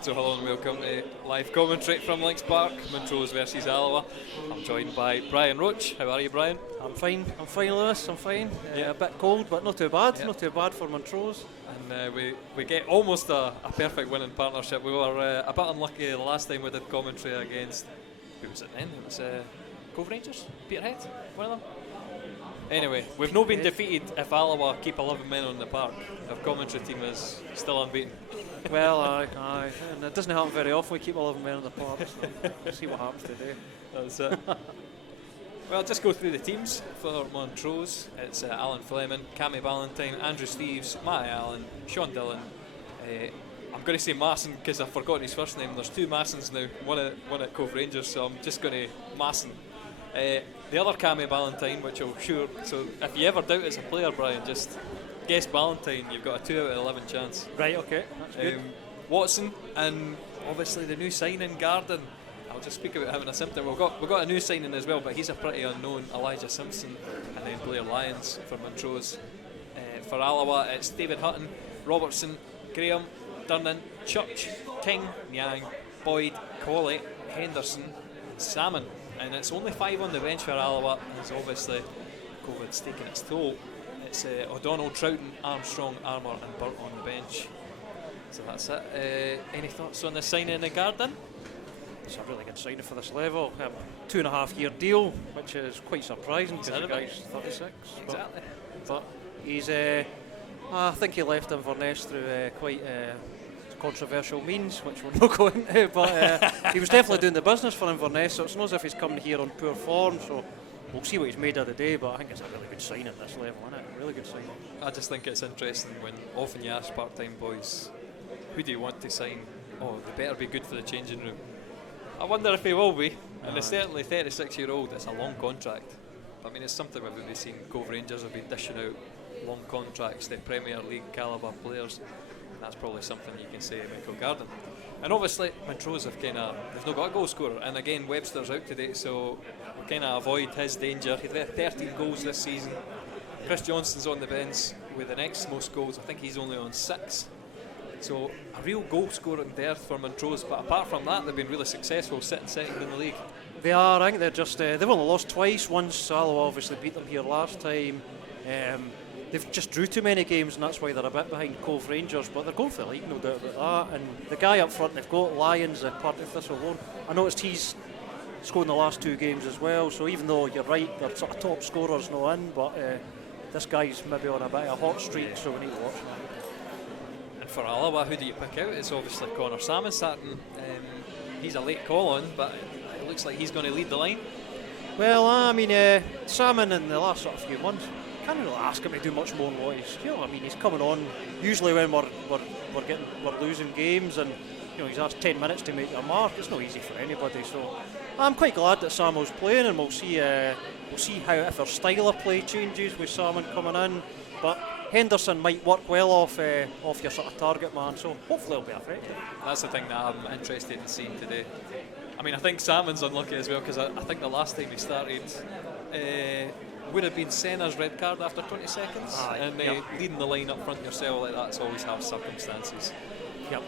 So hello and welcome to live commentary from Links Park, Montrose versus Alloa. I'm joined by Brian Roach. How are you, Brian? I'm fine, Lewis, I'm fine. Yeah. A bit cold, but not too bad. Yeah. Not too bad for Montrose. And we get almost a perfect winning partnership. We were a bit unlucky the last time we did commentary against, who was it then? It was Cove Rangers? Peterhead? One of them? Anyway, we've not been defeated if Alloa keep 11 men on the park. Our commentary team is still unbeaten. Well, aye. And it doesn't happen very often. We keep 11 men on the park, so we'll see what happens today. That's it. Well, just go through the teams for Montrose. It's Alan Fleming, Cammy Ballantyne, Andrew Steeves, Matty Allen, Sean Dillon. I'm going to say Masson because I've forgotten his first name. There's two Massons now, one at Cove Rangers, so I'm just going to Masson. The other Cammy Ballantyne, which I'm sure, so if you ever doubt it's a player, Brian, just guess Ballantyne, you've got a 2 out of 11 chance. Right, okay, that's good. Watson, and obviously the new signing, Garden. I'll just speak about him in a symptom. We've got a new signing as well, but he's a pretty unknown, Elijah Simpson, and then Blair Lyons for Montrose. For Alloa, it's David Hutton, Robertson, Graham, Durnan, Church, King, Nyang, Boyd, Colley, Henderson, Salmon. And it's only 5 on the bench for Alloa, as obviously COVID's taken its toll. It's O'Donnell, Troughton, Armstrong, Armour and Burt on the bench. So that's it. Any thoughts on the signing in the Garden? It's a really good signing for this level. 2.5-year deal, which is quite surprising because the guy's 36. Exactly. But he's, I think he left Inverness through quite controversial means, which we're not going into, but he was definitely doing the business for Inverness, so it's not as if he's coming here on poor form, so we'll see what he's made of the day, but I think it's a really good sign at this level, isn't it? A really good sign. I just think it's interesting when often you ask part-time boys, who do you want to sign? Oh, they better be good for the changing room. I wonder if he will be, and it's certainly 36-year-old, it's a long contract. I mean, it's something we've been seeing. Cove Rangers have been dishing out long contracts to Premier League calibre players. That's probably something you can say to Michael Garden. And obviously Montrose have they've not got a goal scorer, and again Webster's out today, so we kind of avoid his danger. He's had 13 goals this season. Chris Johnston's on the bench with the next most goals. I think he's only on 6. So a real goal scoring dearth for Montrose, but apart from that they've been really successful, sitting second in the league. They are. I think they're just they've only lost twice. Once Alloa obviously beat them here last time. They've just drew too many games, and that's why they're a bit behind Cove Rangers, but they're going for the league, no doubt about that. And the guy up front they've got, Lyons, part of this alone, I noticed he's scored in the last 2 games as well, so even though you're right, their sort of top scorer's not in, but this guy's maybe on a bit of a hot streak, so we need to watch him. And for Alloa, who do you pick out? It's obviously Connor Salmon starting. He's a late call on, but it looks like he's going to lead the line. Well, I mean, Salmon in the last sort of few months, can't really ask him to do much more than what he's. You know, I mean, he's coming on usually when we're losing games, and you know he's asked 10 minutes to make a mark. It's not easy for anybody. So I'm quite glad that Samo's playing, and we'll see how if our style of play changes with Salmon coming in. But Henderson might work well off your sort of target man, so hopefully it'll be effective. That's the thing that I'm interested in seeing today. I mean, I think Salmon's unlucky as well, because I think the last time he started would have been Senna's red card after 20 seconds. And leading the line up front yourself like that's always have circumstances. Yep.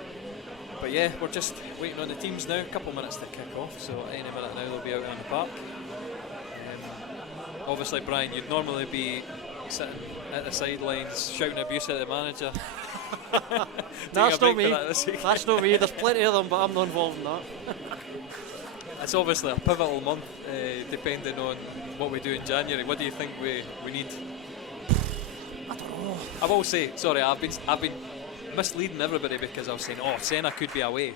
But yeah, we're just waiting on the teams now. A couple of minutes to kick off, so any minute now they'll be out on the park. Obviously, Brian, you'd normally be sitting at the sidelines shouting abuse at the manager. That's not me. That's not me. There's plenty of them, but I'm not involved in that. It's obviously a pivotal month, depending on what we do in January. What do you think we need? I don't know. I will say, sorry, I've been misleading everybody because I was saying, Senna could be away.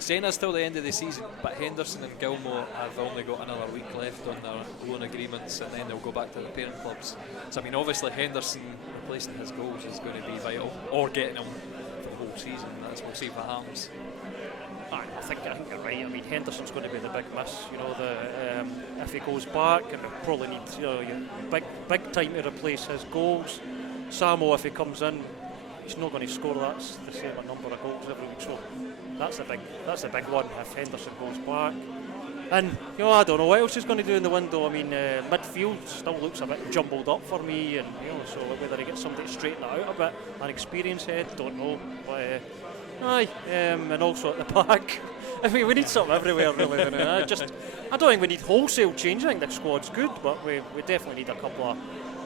Senna's till the end of the season, but Henderson and Gilmore have only got another week left on their loan agreements, and then they'll go back to the parent clubs. So I mean, obviously Henderson replacing his goals is going to be vital, or getting him for the whole season. We'll see what happens. I think you're right. I mean, Henderson's going to be the big miss. You know, if he goes back, and we probably need big time to replace his goals. Samo, if he comes in, he's not going to score the same number of goals every week. So that's a big one if Henderson goes back. And I don't know what else he's going to do in the window. I mean, midfield still looks a bit jumbled up for me, and so whether he gets somebody to straighten it out a bit, an experienced head, don't know. But and also at the back. I mean, we need something everywhere, really. I don't think we need wholesale change. I think the squad's good, but we definitely need a couple of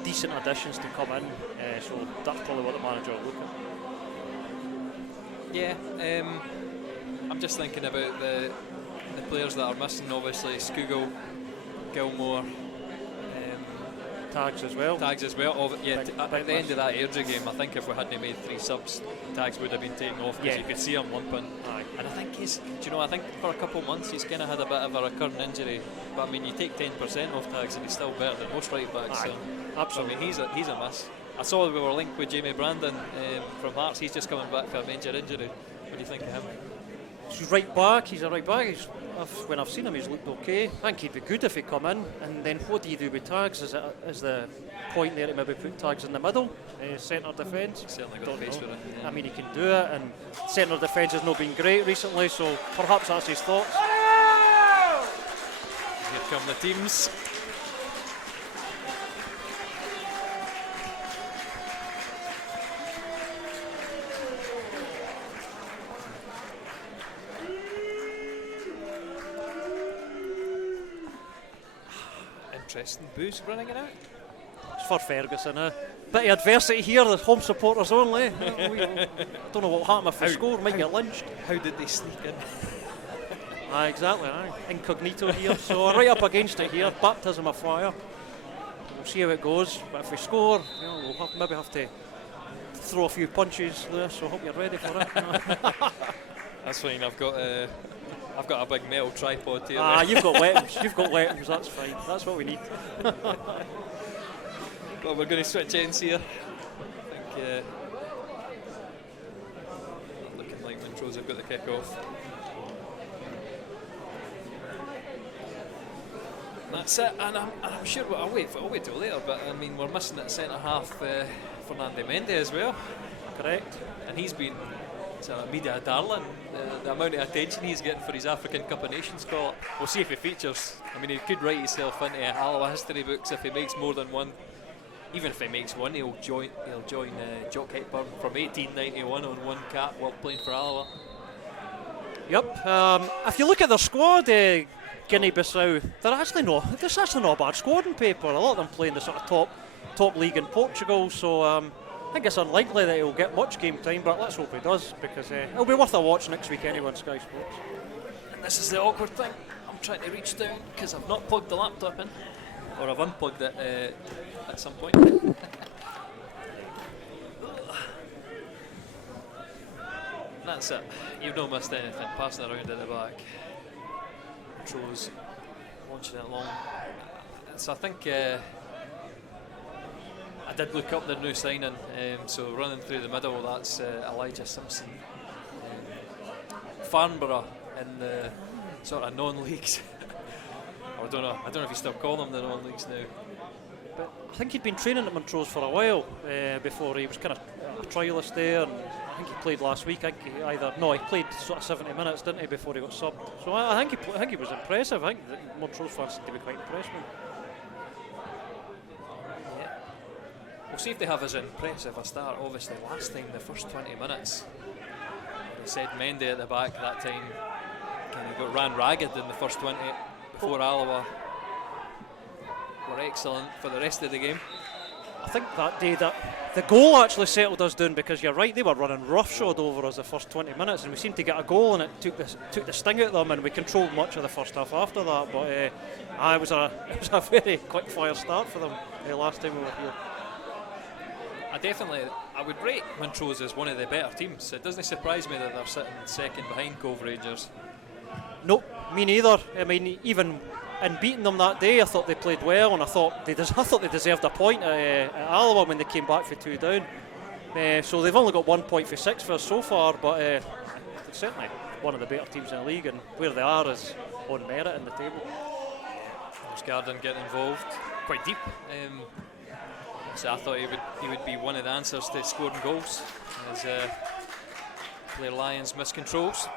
decent additions to come in. So that's probably what the manager will look at. Yeah, I'm just thinking about the players that are missing. Obviously, Skugel, Gilmore, Tags as well. At the end of that Airdrie game, I think if we hadn't made 3 subs, Tags would have been taken off because you could see him limping. Aye. And I think I think for a couple of months he's kind of had a bit of a recurring injury. But I mean, you take 10% off Tags and he's still better than most right backs. Aye. So, Absolutely. I mean, he's a miss. I saw we were linked with Jamie Brandon from Hearts. He's just coming back for a major injury. What do you think of him? He's right back. He's a right back. When I've seen him, he's looked okay. I think he'd be good if he come in. And then what do you do with Tags? Is the point there to maybe put Tags in the middle, centre defence? Certainly got the face for it. Yeah. I mean, he can do it, and centre defence has not been great recently, so perhaps that's his thoughts. Here come the teams. Interesting. Booze running it out. It's for Ferguson, bit of adversity here, the home supporters only. We don't know what will happen if we score, might get lynched. How did they sneak in? Exactly, incognito here, so right up against it here, baptism of fire. We'll see how it goes, but if we score, we'll maybe have to throw a few punches there, so I hope you're ready for it. That's fine, I've got a big metal tripod here. You've got weapons, that's fine, that's what we need. Well, we're going to switch ends here. I think looking like Montrose have got the kick off. That's it, and I'm sure I'll wait till later, but I mean, we're missing at centre half Fernando Mendy as well. Correct. And he's been a media darling. The amount of attention he's getting for his African Cup of Nations call. We'll see if he features. I mean, he could write himself into Alloa history books if he makes more than one. Even if he makes one, he'll join Jock Hepburn from 1891 on one cap while playing for Alloa. Yep. If you look at their squad, Guinea-Bissau, this actually not a bad squad on paper. A lot of them playing the sort of top league in Portugal, so I think it's unlikely that he'll get much game time, but let's hope he does, because it'll be worth a watch next week anyway on Sky Sports. And this is the awkward thing. I'm trying to reach down because I've not plugged the laptop in, or I've unplugged it at some point. That's it. You've not missed anything. Passing it around at the back. Montrose launching it long. So I think I did look up the new signing. So running through the middle, that's Elijah Simpson. Farnborough in the sort of non-leagues. I don't know if you still call them the non-leagues now. But I think he'd been training at Montrose for a while before. He was kind of a trialist there, and I think he played last week. He played sort of 70 minutes, didn't he, before he got subbed. So I think he was impressive. I think Montrose fans seem to be quite impressed with him. Yeah. We'll see if they have as impressive a start. Obviously, last time the first 20 minutes, they said Mendy at the back that time kind of ran ragged in the first 20 before Alloa were excellent for the rest of the game. I think that day that the goal actually settled us down, because you're right, they were running roughshod over us the first 20 minutes, and we seemed to get a goal, and it took the sting out of them, and we controlled much of the first half after that. But it was a very quick fire start for them last time we were here. I would rate Montrose as one of the better teams. It doesn't surprise me that they're sitting second behind Cove Rangers. Nope, me neither. I mean, even in beating them that day, I thought they played well, and I thought they deserved a point at Alloa when they came back for 2 down. So they've only got 1 point for 6 for us so far, but they're certainly one of the better teams in the league, and where they are is on merit in the table. Garden getting involved quite deep. So I thought he would be one of the answers to scoring goals as player Lions miscontrols.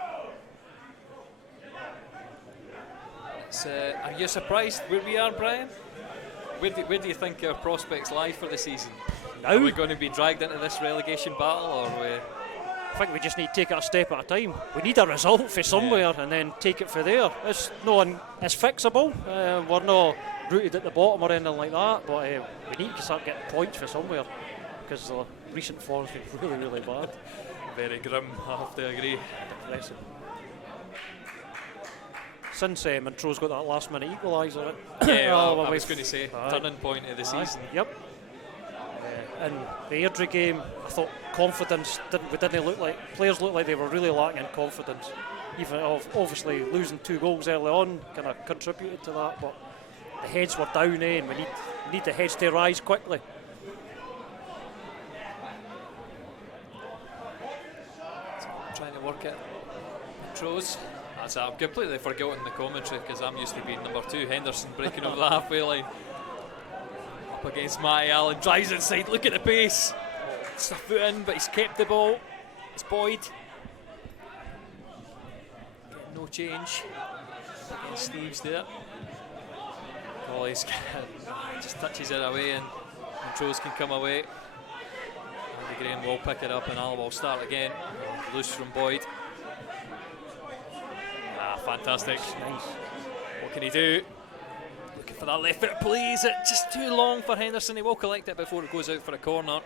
Are you surprised where we are, Brian? Where do you think our prospects lie for the season? Now? Are we going to be dragged into this relegation battle, or I think we just need to take it a step at a time. We need a result for somewhere and then take it for there. It's fixable. We're not rooted at the bottom or anything like that, but we need to start getting points for somewhere because the recent form's been really, really bad. very grim? I have to agree. Depressing. Since Montrose got that last minute equaliser. Yeah, I was going to say turning point of the season. Yep. In the Airdrie game, I thought confidence didn't look like players looked like they were really lacking in confidence. Even obviously losing 2 goals early on kind of contributed to that, but the heads were down, and we need the heads to rise quickly. Trying to work it. Montrose. I've completely forgotten the commentary because I'm used to being number 2. Henderson breaking over the halfway line. Up against Matty Allen, drives inside, look at the pace. It's a foot in, but he's kept the ball. It's Boyd. Getting no change. Against Steves there. Colley's just touches it away and Montrose can come away. Andy Graham will pick it up and Alloa will start again. Loose from Boyd. Fantastic. Nice. What can he do? Looking for that left foot, please. It's just too long for Henderson. He will collect it before it goes out for a corner.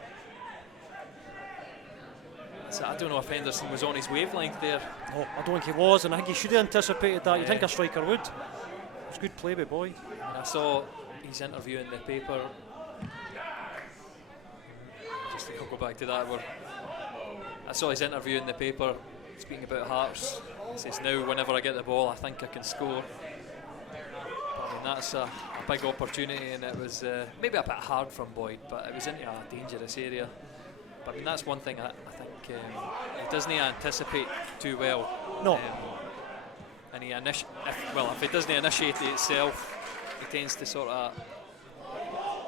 So I don't know if Henderson was on his wavelength there. No, I don't think he was, and I think he should have anticipated that. You'd think a striker would. It's good play by Boyd. And I saw his interview in the paper. Just to go back to that, I saw his interview in the paper speaking about Hearts. He says, now whenever I get the ball I think I can score. But I mean, that's a big opportunity, and it was maybe a bit hard from Boyd, but it was into a dangerous area. But I mean, that's one thing I think he doesn't anticipate too well. No. And if he doesn't initiate it itself, he tends to sort of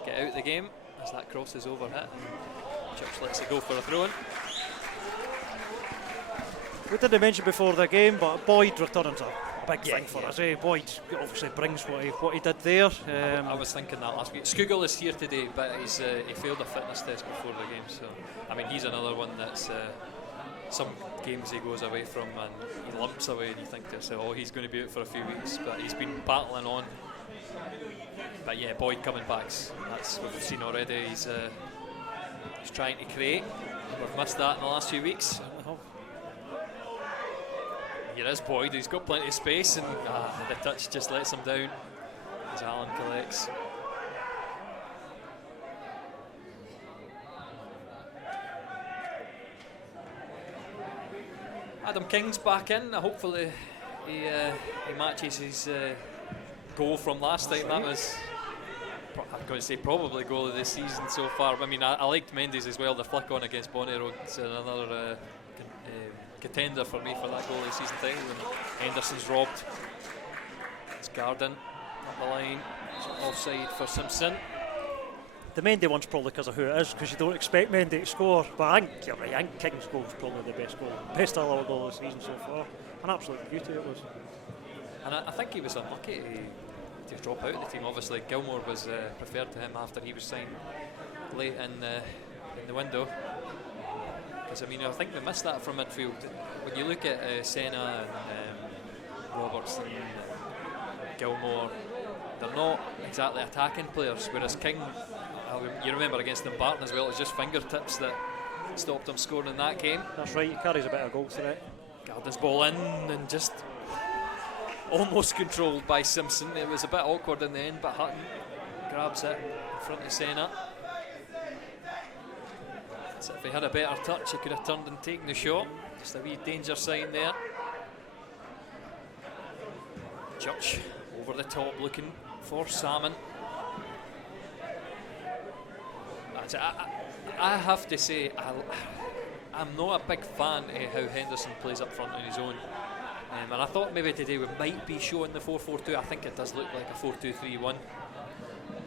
get out the game as that cross is over hit. Chips lets it go for a throw-in. We didn't mention before the game, but Boyd returning's a big thing for us. Boyd obviously brings what he did there. I was thinking that last week. Skugel is here today, but he failed a fitness test before the game. So, I mean, he's another one that's some games he goes away from and he limps away, and you think to yourself, oh, he's going to be out for a few weeks. But he's been battling on. But yeah, Boyd coming back. That's what we've seen already. He's trying to create. We've missed that in the last few weeks. Here is Boyd, he's got plenty of space, and the touch just lets him down as Allen collects. Adam King's back in. Hopefully he matches his goal from last time. That was, I'm going to say, probably goal of this season so far. I mean, I liked Mendes as well. The flick on against Bonnyrigg, it's another contender for me for that goal of the season title. And Henderson's robbed. It's Garden up the line. It's offside for Simpson. The Mendy one's probably because of who it is, because you don't expect Mendy to score. But I think you're right. I think King's goal is probably the best Alloa goal of the season so far. An absolute beauty it was. And I think he was unlucky to drop out of the team. Obviously, Gilmore was preferred to him after he was signed late in the window. Because I mean, I think they missed that from midfield. When you look at Senna and Robertson, Gilmore, they're not exactly attacking players. Whereas King, you remember against Dumbarton as well, it was just fingertips that stopped him scoring in that game. That's right, he carries a bit of goal threat. Garden's ball in and just almost controlled by Simpson. It was a bit awkward in the end, but Hutton grabs it in front of Senna. So if he had a better touch, he could have turned and taken the shot. Just a wee danger sign there. Church over the top looking for Salmon. I have to say, I'm not a big fan of how Henderson plays up front on his own. And I thought maybe today we might be showing the 4-4-2. I think it does look like a 4-2-3-1.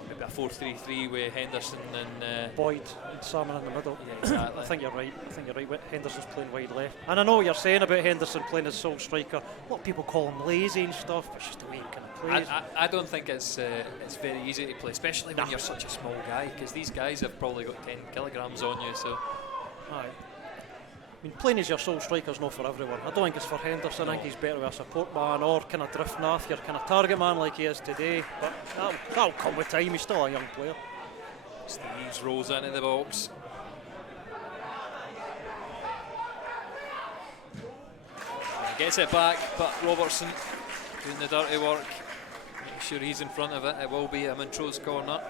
Maybe a a 4-3-3 with Henderson and Boyd and Salmon in the middle. yeah, exactly. I think you're right. Henderson's playing wide left. And I know what you're saying about Henderson playing as sole striker. A lot of people call him lazy and stuff, but it's just the way he kind of plays. I don't think it's very easy to play, especially when you're such a small guy, because these guys have probably got 10 kilograms on you. So, aye. I mean, playing as your sole striker is not for everyone. I don't think it's for Henderson. No. I think he's better with a support man or kind of drifting off your kind of target man like he is today. But that'll come with time. He's still a young player. Steves rolls into the box. Gets it back, but Robertson doing the dirty work. Make sure he's in front of it. It will be a Montrose corner.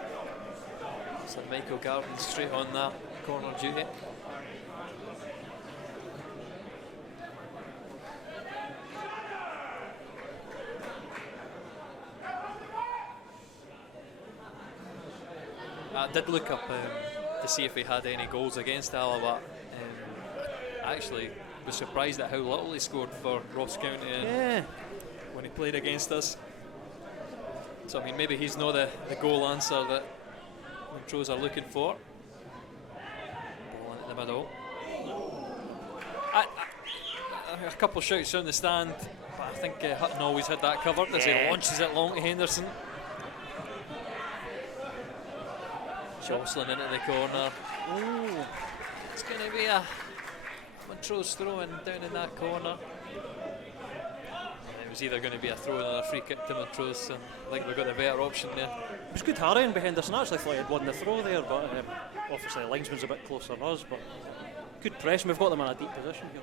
So Michael Garden straight on that corner duty. I did look up to see if he had any goals against Alloa. I actually was surprised at how little he scored for Ross County when he played against us. So I mean, maybe he's not the goal answer that Montrose are looking for. Ball into the middle. A couple of shouts down the stand, but I think Hutton always had that covered as he launches it long to Henderson. Jostling into the corner. Ooh, it's going to be a Montrose throw-in down in that corner. It was either going to be a throw-in or a free kick to Montrose, and I think they've got the better option there. It was good harrying by Henderson. I actually thought he'd won the throw there, but obviously the linesman's a bit closer than us. But good press, and we've got them in a deep position here.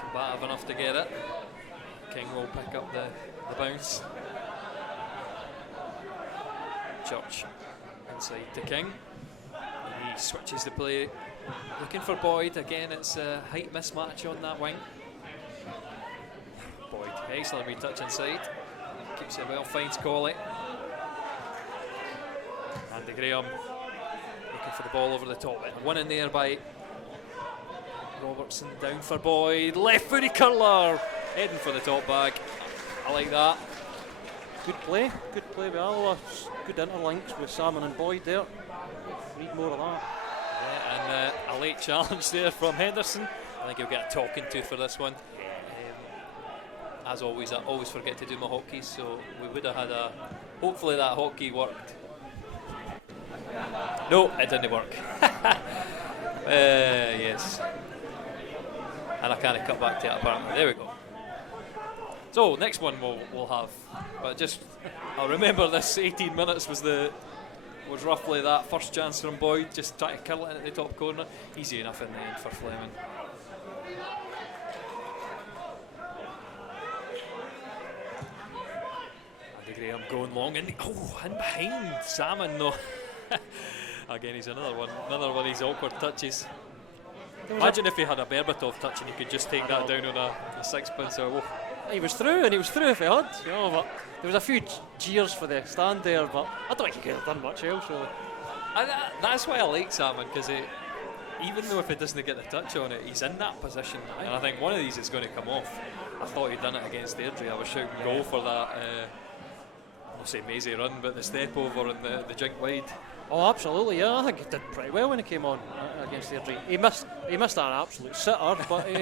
Combative enough to get it. King will pick up the bounce. Church inside to King. He switches the play, looking for Boyd. Again, it's a height mismatch on that wing. Boyd, excellent retouch inside. Keeps it well, finds Colley. Andy Graham looking for the ball over the top. One in there by Robertson, down for Boyd, left-footed curler, heading for the top bag. I like that. Good play by Alloa. Good interlinks with Salmon and Boyd there. Need more of that. Yeah, and a late challenge there from Henderson. I think he'll get a talking to for this one. As always, I always forget to do my hockey, so we would have had hopefully that hockey worked. No, it didn't work. Yes. And I kind of cut back to it apparently. There we go. So next one we'll have, but just I'll remember this 18 minutes was roughly that first chance from Boyd, just trying to curl it in at the top corner. Easy enough in the end for Fleming. Andy Graham going long in behind Salmon though. Again, he's another one of these awkward touches. Imagine if he had a Berbatov touch and he could just take that down on a sixpence. He was through if he had. You know, but there was a few jeers for the stand there, but I don't think he could have done much else really. That's why I like Salmon, because even though if he doesn't get the touch on it, he's in that position. And I think one of these is going to come off. I thought he'd done it against Airdrie. I was shouting goal for that. I'll say mazy run, but the step over and the jink wide. Oh, absolutely, yeah. I think he did pretty well when he came on against Airdrie. He missed an absolute sitter, but I thought he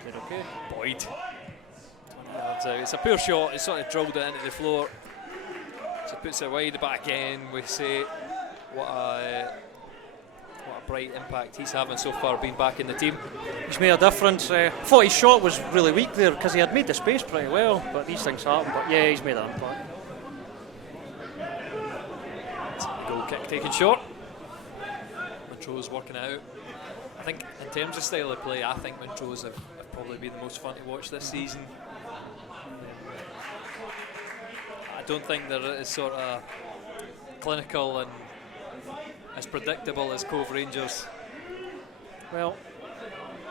played okay. Boyd. 20 yards out. It's a poor shot. It's sort of drilled it into the floor. So puts it wide, but again, we say what a bright impact he's having so far, being back in the team. He's made a difference. I thought his shot was really weak there because he had made the space pretty well, but these things happen. But yeah, he's made an impact. Goal kick taken short. Montrose working it out. I think in terms of style of play, I think Montrose have probably been the most fun to watch this season. I don't think they're as sort of clinical and as predictable as Cove Rangers. Well,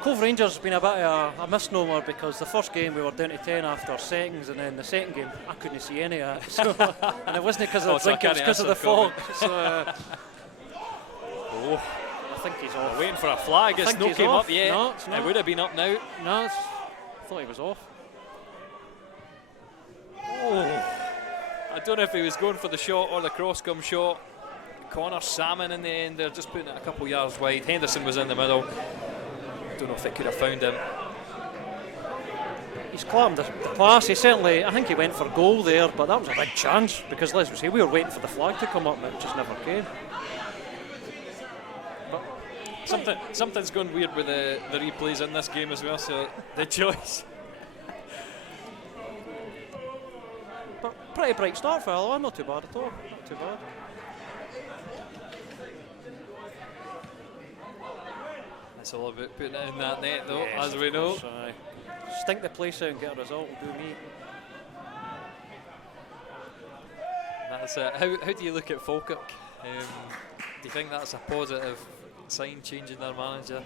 Cove Rangers has been a bit of a misnomer because the first game we were down to 10 after seconds, and then the second game I couldn't see any of it. So, and it wasn't because of the drinking, it was because of the fog. So, Oh, I think he's off. we're waiting for a flag. It's no came up yet. No, it's not. It would have been up now. No, I thought he was off. Oh, I don't know if he was going for the shot or the cross-come shot. Connor Salmon in the end. They're just putting it a couple yards wide. Henderson was in the middle. Don't know if they could have found him. He's clammed the pass. He certainly, I think he went for goal there, but that was a big chance because, let's say, we were waiting for the flag to come up, but it just never came. But something's gone weird with the replays in this game as well. So the choice. But pretty bright start for Alloa, not too bad at all. Not too bad. It's all about putting it in that net, though, Yes, as we know. course, stink the place out and get a result will do me. That's it. How do you look at Falkirk? Do you think that's a positive sign, changing their manager?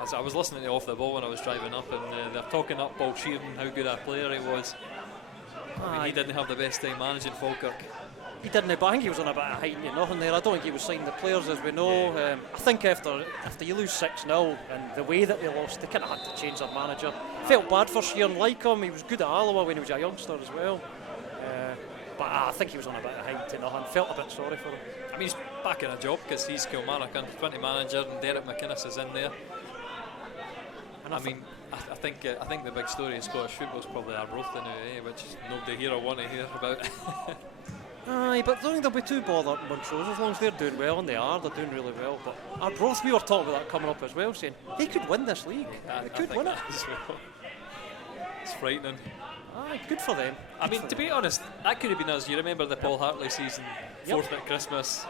As I was listening to Off the Ball when I was driving up, and they're talking up Paul Sheeran, how good a player he was. I mean, he didn't have the best time managing Falkirk. He didn't, but I think he was on a bit of height and nothing there. I don't think he was signing the players, as we know. I think after you lose 6-0 and the way that they lost, they kind of had to change their manager. Felt bad for Sheeran, like him. He was good at Alloa when he was a youngster as well. But I think he was on a bit of height and nothing. Felt a bit sorry for him. I mean, he's back in a job because he's Kilmarnock under 20 manager and Derek McInnes is in there. And I mean, I think the big story in Scottish football is probably Arbroath now, which nobody here will want to hear about. Aye, but I don't think they'll be too bothered at Montrose as long as they're doing well, and they're doing really well. But Arbroath, we were talking about that coming up as well, saying they could win this league. They could win it. As well. It's frightening. Aye, good for them. I mean, to be honest, that could have been us. You remember the Paul Hartley season, fourth at Christmas?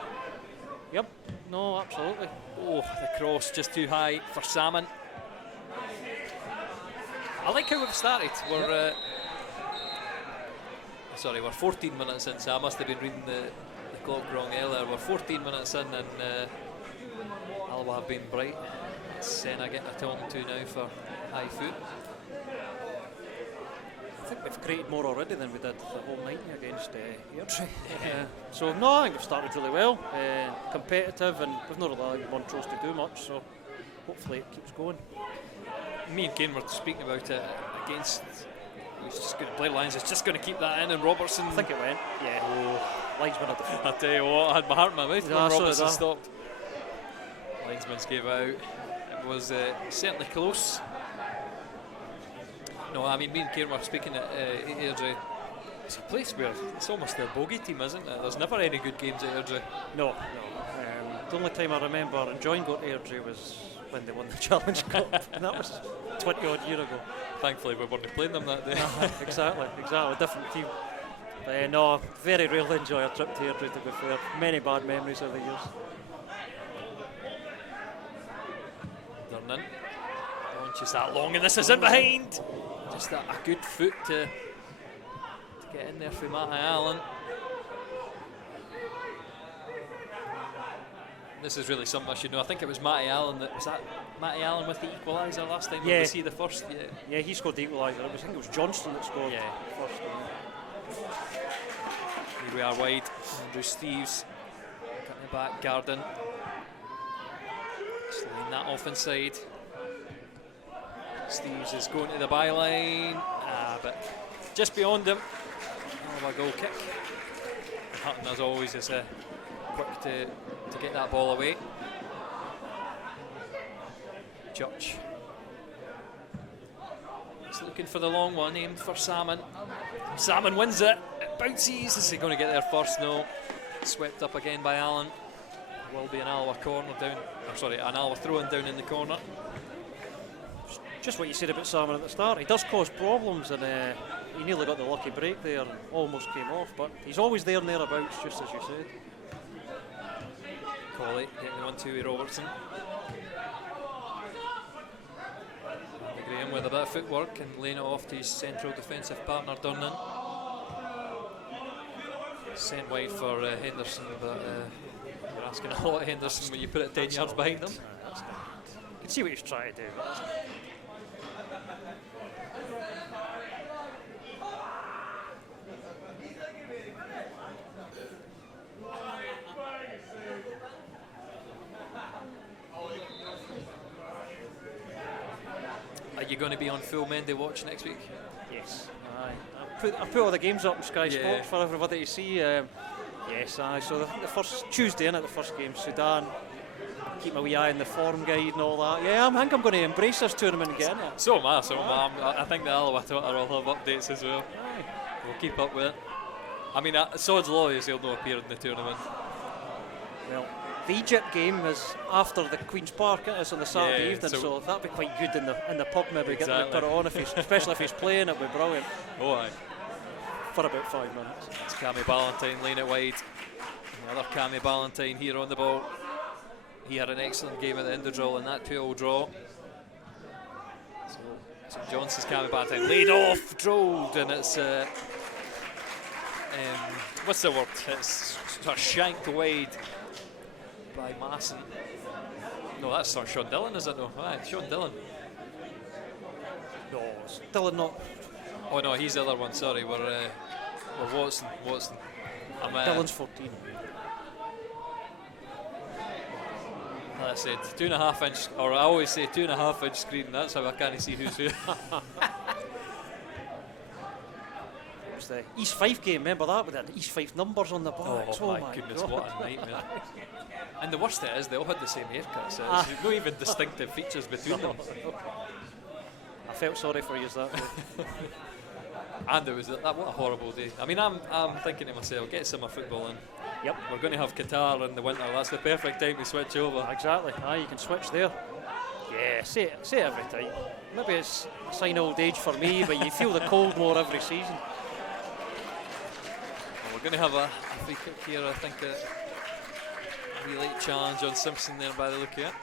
Yep, no, absolutely. Oh, the cross just too high for Salmon. I like how we've started. We're we're 14 minutes in, so I must have been reading the clock wrong earlier. We're 14 minutes in, and Alloa have been bright. Senna getting a talking to now for high foot. I think we've created more already than we did the whole night against Airdrie. So no, I think we've started really well, competitive, and we've not allowed Montrose to do much. So hopefully it keeps going. Me and Kane were speaking about it against. He's just going to play Lyons. He's just going to keep that in, and Robertson. I think it went. Yeah. Oh, Linesman had I tell you what, I had my heart in my mouth when Robertson stopped. Linesman's gave out. It was certainly close. No, I mean, me and Kane were speaking at Airdrie. It's a place where it's almost their bogey team, isn't it? There's never any good games at Airdrie. No. The only time I remember enjoying going to Airdrie was when they won the Challenge Cup, and that was 20 odd years ago. Thankfully we weren't playing them that day. Exactly, different team. But no, very rarely enjoy a trip to Airdrie, to be fair. Many bad memories over the years. They're in. Launch is that long, and this is in behind. Just a good foot to get in there for Matty Allen. This is really something I should know. I think it was Matty Allen Matty Allen with the equaliser last time? Yeah. Was he the first? Yeah, he scored the equaliser. I think it was Johnston that scored first. Here we are wide. Andrew Steeves cutting it back. Garden. Sliding that off inside. Steeves is going to the byline. But just beyond him. A goal kick. Hutton, as always, is quick to get that ball away. Church. He's looking for the long one, aimed for Salmon. Salmon wins it. It bounces. Is he going to get there first? No. Swept up again by Allen. Will be an Alloa corner down. An Alloa throw-in down in the corner. Just what you said about Salmon at the start. He does cause problems, and he nearly got the lucky break there and almost came off. But he's always there and thereabouts, just as you said. Colley getting the 1-2 with Robertson. Graham with a bit of footwork and laying it off to his central defensive partner Durnan. Sent wide for Henderson, but you're asking a lot of Henderson when you put it 10 yards behind him. You can see what he's trying to do. you going to be on full Mendy watch next week? Yes, aye. I put all the games up on Sky Sports for everybody to see. Yes, aye. So the first Tuesday, innit, the first game, Sudan. Keep my wee eye on the form guide and all that. Yeah, I think I'm going to embrace this tournament and get in it. So am I. I think the Alloa Twitter will have updates as well. Aye. We'll keep up with it. I mean, Sod's lawyers, he'll not appear in the tournament. Well, the Egypt game is after the Queen's Park. It's on the Saturday evening, so that'd be quite good in the pub. Maybe getting to put it on, especially if he's playing. It'd be brilliant. Oh, aye. For about 5 minutes. It's Cammy Ballantyne laying it wide. Another Cammy Ballantyne here on the ball. He had an excellent game at the Indodrall in that 2-all draw. So St Johnson's Cammy Ballantyne laid off, drilled, and it's what's the word? It's sort of shanked wide by Masson. No, that's not Sean Dillon, is it? No, aye, Sean Dillon. No, it's Dillon not. Oh no, he's the other one. Sorry, we're Watson. Dillon's 14. Like I said, 2.5 inch, or I always say 2.5 inch screen. That's how I can't see who's who. It was the East Fife game. Remember that with the East Fife numbers on the back? Oh my goodness, God. what a nightmare! And the worst it is, they all had the same haircut. So there's no even distinctive features between them. I felt sorry for you that way. And it was what a horrible day. I mean, I'm thinking to myself, get summer football in. Yep. We're going to have Qatar in the winter. That's the perfect time to switch over. Exactly. Aye, you can switch there. Yeah, say it every time. Maybe it's a sign of old age for me, but you feel the cold more every season. Well, we're going to have a free kick here. I think a wee late challenge on Simpson there by the look of it.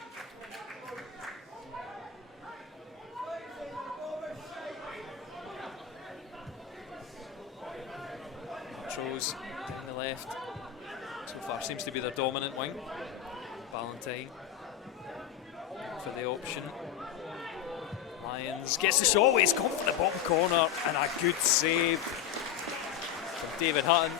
Montrose on the left. So far seems to be their dominant wing. Ballantyne for the option. Lyons gets the shot. He's gone for the bottom corner, and a good save from David Hutton.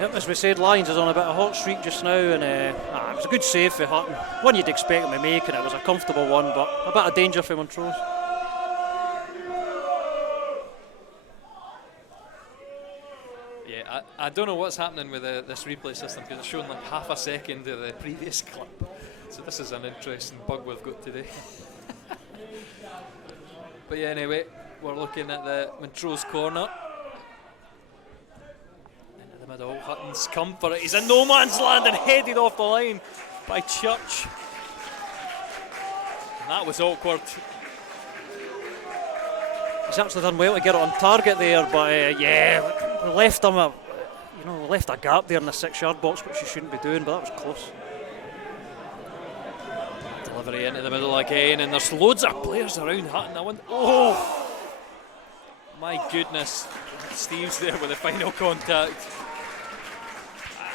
Yep, as we said, Lyons is on a bit of a hot streak just now, and it was a good save for Hutton. One you'd expect him to make, and it was a comfortable one, but a bit of danger for Montrose. Yeah, I don't know what's happening with this replay system, because it's showing like half a second of the previous clip. So this is an interesting bug we've got today. But yeah, anyway, we're looking at the Montrose corner. Into the middle, Hutton's come for it. He's in no man's land and headed off the line by Church. And that was awkward. He's actually done well to get it on target there, but left him left a gap there in the 6-yard box, which you shouldn't be doing, but that was close. Delivery into the middle again, and there's loads of players around Hutton. Oh my goodness, Steve's there with the final contact.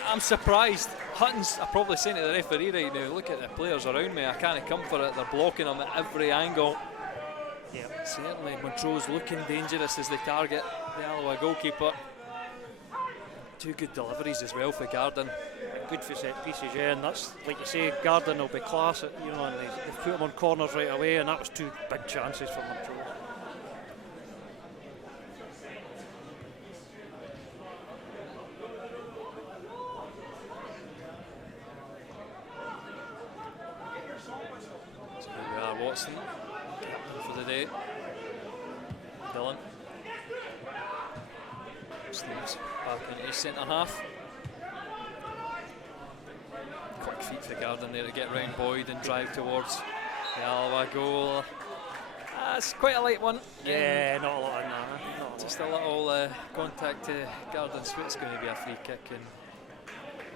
I'm surprised. Hutton's probably saying to the referee right now, look at the players around me, I can't come for it, they're blocking them at every angle. Yeah, certainly Montrose looking dangerous as they target the Alloa goalkeeper. Two good deliveries as well for Garden. Good for set pieces, yeah, and that's, like you say, Garden will be class at, and they've put them on corners right away, and that was two big chances for Montrose. So here we are, Watson for the day. Dillon. Steve's back into centre half. Quick feet for Garden there to get round Boyd and drive towards the Alloa goal. That's quite a light one. Yeah, not a lot in that. Just a little contact to Garden, so it's going to be a free kick, and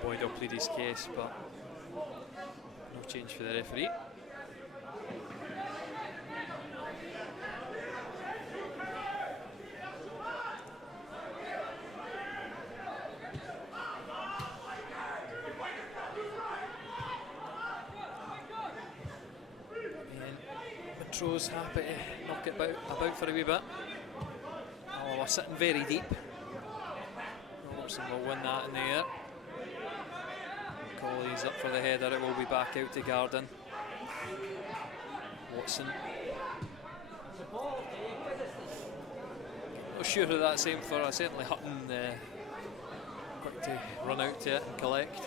Boyd will plead his case, but no change for the referee. Montrose happy to knock it about for a wee bit. Alloa sitting very deep. Robertson will win that in the air. Colley's up for the header, it will be back out to Garden. Watson. Not sure who that's aimed for. Certainly Hutton quick to run out to it and collect.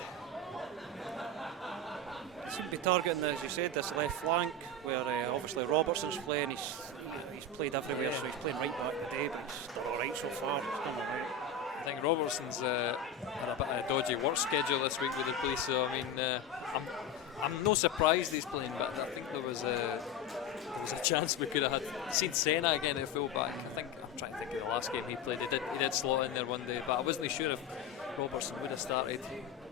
Seem to be targeting, as you said, this left flank where obviously Robertson's playing. He's played everywhere, so he's playing right back today, but he's done all right so far. He's done all right. I think Robertson's had a bit of a dodgy work schedule this week with the police, so I mean, I'm no surprised he's playing, but I think there was a chance we could have seen Senna again at full-back. I'm trying to think of the last game he played. He did slot in there one day, but I wasn't sure if Robertson would have started.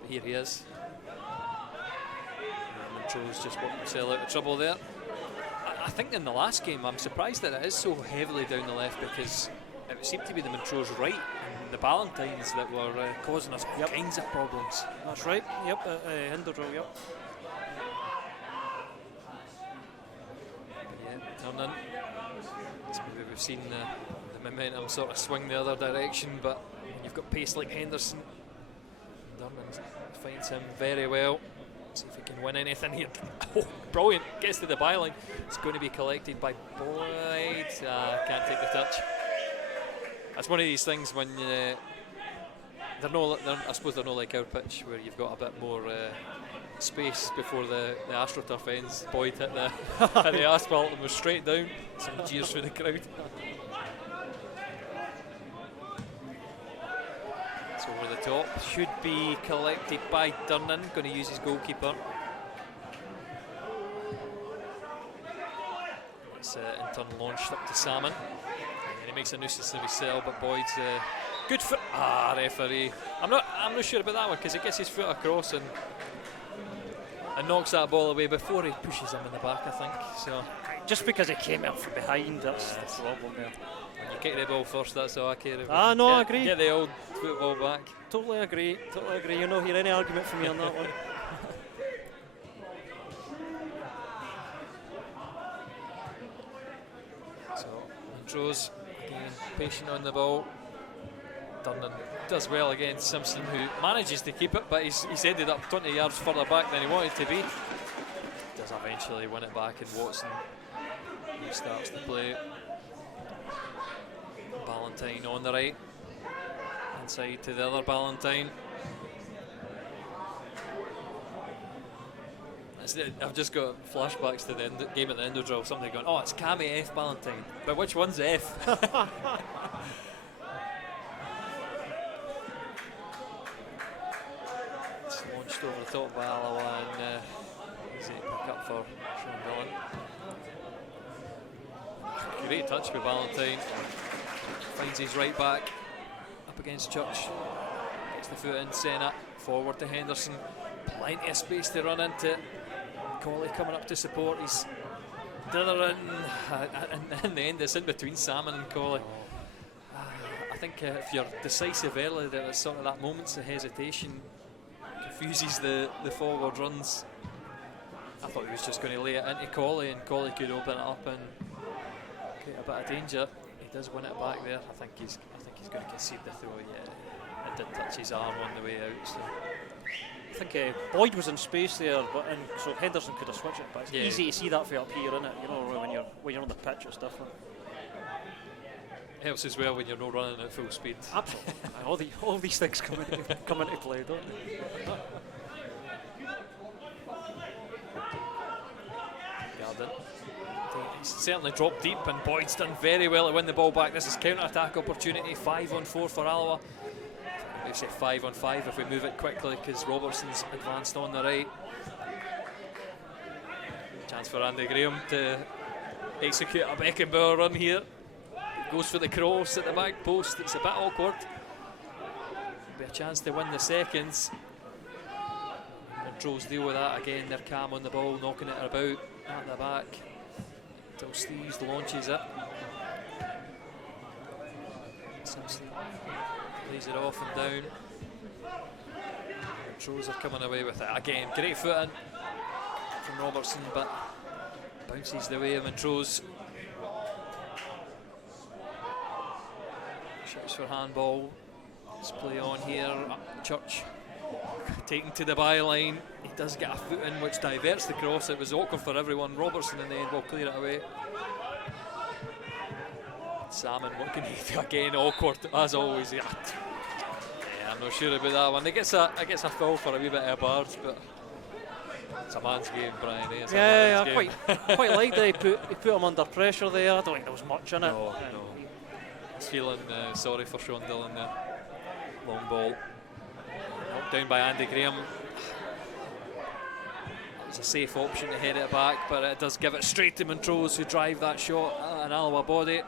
Here he is. Montrose just worked himself out of trouble there. I think in the last game, I'm surprised that it is so heavily down the left, because it seemed to be the Montrose right and the Ballantines that were causing us all kinds of problems. That's right. Yep, Hinderdraw. Yep. Turn in. Maybe we've seen the momentum sort of swing the other direction, but when you've got pace like Henderson, Durnan finds him very well. See if he can win anything here. Oh, brilliant! Gets to the byline. It's going to be collected by Boyd. Can't take the touch. That's one of these things when I suppose they're not like our pitch where you've got a bit more space before the AstroTurf ends. Boyd hit the asphalt and was straight down. Some jeers for the crowd. It's over the top. Should be collected by Durnan. Going to use his goalkeeper. It's in turn launched up to Salmon. And he makes a nuisance of himself, but Boyd's good foot. Referee. I'm not sure about that one, because he gets his foot across and knocks that ball away before he pushes him in the back, I think. So just because he came out from behind, that's the problem there. When you kick the ball first, that's all I care about. No, I agree. Get the old football back. Totally agree. You'll not hear any argument from me on that one. So Montrose again patient on the ball. Durnan does well against Simpson, who manages to keep it, but he's ended up 20 yards further back than he wanted to be. Does eventually win it back, and Watson restarts the play. Ballantine on the right, inside to the other Ballantine. I've just got flashbacks to the game at the Hinderdraw. Somebody going, "Oh, it's Cammy F Ballantine," but which one's F? It's launched over the top by Alloa, and easy to pick up for Sean Dillon. Great touch with Ballantine. Finds his right back up against Church. Gets the foot in, Senna forward to Henderson. Plenty of space to run into. Colley coming up to support. He's dithering, and in the end it's in between Salmon and Colley. I think if you're decisive early, there's sort of that moments of hesitation confuses the forward runs. I thought he was just going to lay it into Colley, and Colley could open it up and create a bit of danger. He does win it back there. I think he's going to concede the throw. Yeah, it did touch his arm on the way out. So I think Boyd was in space there, so Henderson could have switched it. But it's easy to see that for up here, isn't it? You know, when you're on the pitch, it's different. It helps as well when you're not running at full speed. Absolutely. all these things come into play, don't they? Garden. He's certainly dropped deep, and Boyd's done very well to win the ball back. This is counter-attack opportunity. 5-on-4 for Alloa. We say 5-on-5 if we move it quickly, because Robertson's advanced on the right. Chance for Andy Graham to execute a Beckenbauer run here. Goes for the cross at the back post. It's a bit awkward. Be a chance to win the seconds. Montrose deal with that again. They're calm on the ball, knocking it about at the back until Steves launches it. Simpson plays it off and down. Montrose are coming away with it again. Great foot in from Robertson, but bounces the way of Montrose. Shouts for handball. Let's play on here. Church Taken to the byline. He does get a foot in, which diverts the cross. It was awkward for everyone. Robertson in the end will clear it away. Salmon, what can he do? Again, awkward as always. Yeah, I'm not sure about that one. It gets a foul for a wee bit of a barge, but it's a man's game, Brian. It's yeah, I quite liked that he put him under pressure there. I don't think there was much in it. No. He's feeling sorry for Sean Dillon there. Long ball. Knocked down by Andy Graham. It's a safe option to head it back, but it does give it straight to Montrose, who drive that shot at an Alloa body.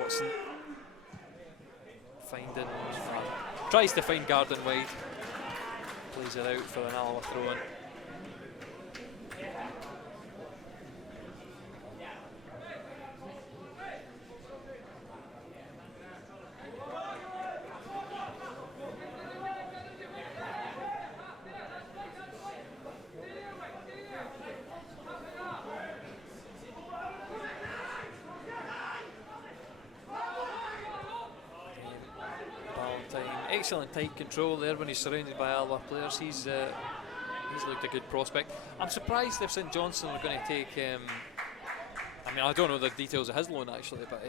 Watson tries to find Garden wide. Plays it out for an Alloa throw-in. Excellent tight control there when he's surrounded by Alloa players. He's looked a good prospect. I'm surprised if St Johnstone are going to take. I mean, I don't know the details of his loan actually, but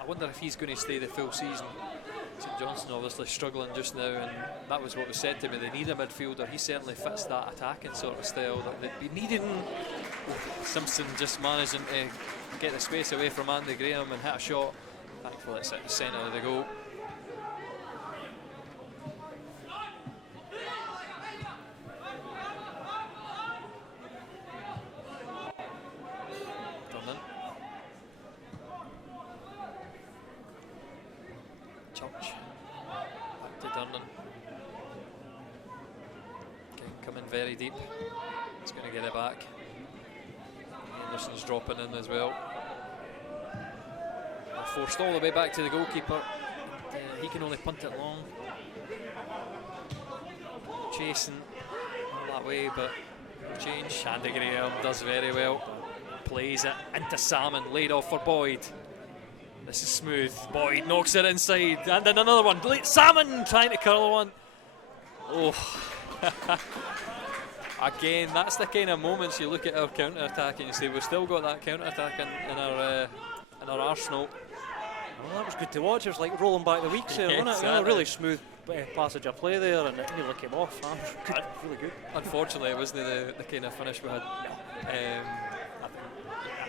I wonder if he's going to stay the full season. St Johnstone obviously struggling just now, and that was what was said to me. They need a midfielder. He certainly fits that attacking sort of style that they'd be needing. Simpson just managing to get the space away from Andy Graham and hit a shot. Thankfully, it's at the centre of the goal. Very deep. He's going to get it back. Anderson's dropping in as well. They're forced all the way back to the goalkeeper. He can only punt it long. Chasing all that way, but change. Andy Graham does very well. Plays it into Salmon, laid off for Boyd. This is smooth. Boyd knocks it inside, and then another one. Salmon trying to curl one. Oh. Again, that's the kind of moments you look at our counter-attack and you say we've still got that counter-attack in our arsenal. Well, that was good to watch. It was like rolling back the weeks there, wasn't it? Exactly. A really smooth passage of play there, and it nearly came off. Good, really good. Unfortunately, it wasn't the kind of finish we had.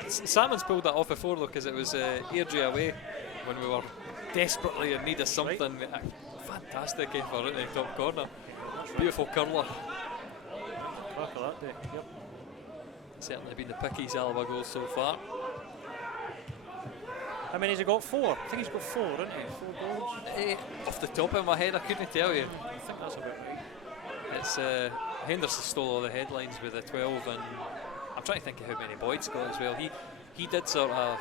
Salmon's pulled that off before though, because it was Airdrie away when we were desperately in need of something. Right. Fantastic effort in the top corner. Beautiful curler. Crack of that day. Yep. Certainly been the pickies Alloa goals so far. How many has he got? 4? I think he's got 4, hasn't he? 4 goals? Off the top of my head, I couldn't tell you. I think that's about right. It's Henderson stole all the headlines with the 12, and I'm trying to think of how many Boyd's got as well. He did sort of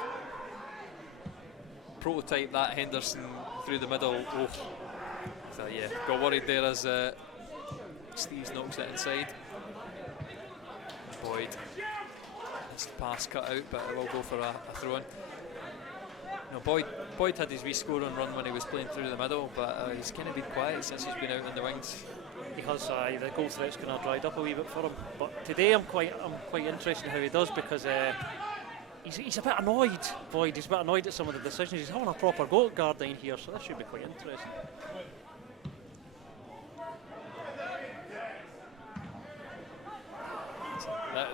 prototype that Henderson through the middle. Oh. So yeah, got worried there as Steves knocks it inside. Boyd. This pass cut out, but it will go for a throw-in. No, Boyd had his wee scoring run when he was playing through the middle, but he's kind of been quiet since he's been out on the wings. He has. The goal threat's kind of dried up a wee bit for him. But today I'm quite interested in how he does, because he's a bit annoyed. Boyd, he's a bit annoyed at some of the decisions. He's having a proper go at Gardyne here, so this should be quite interesting.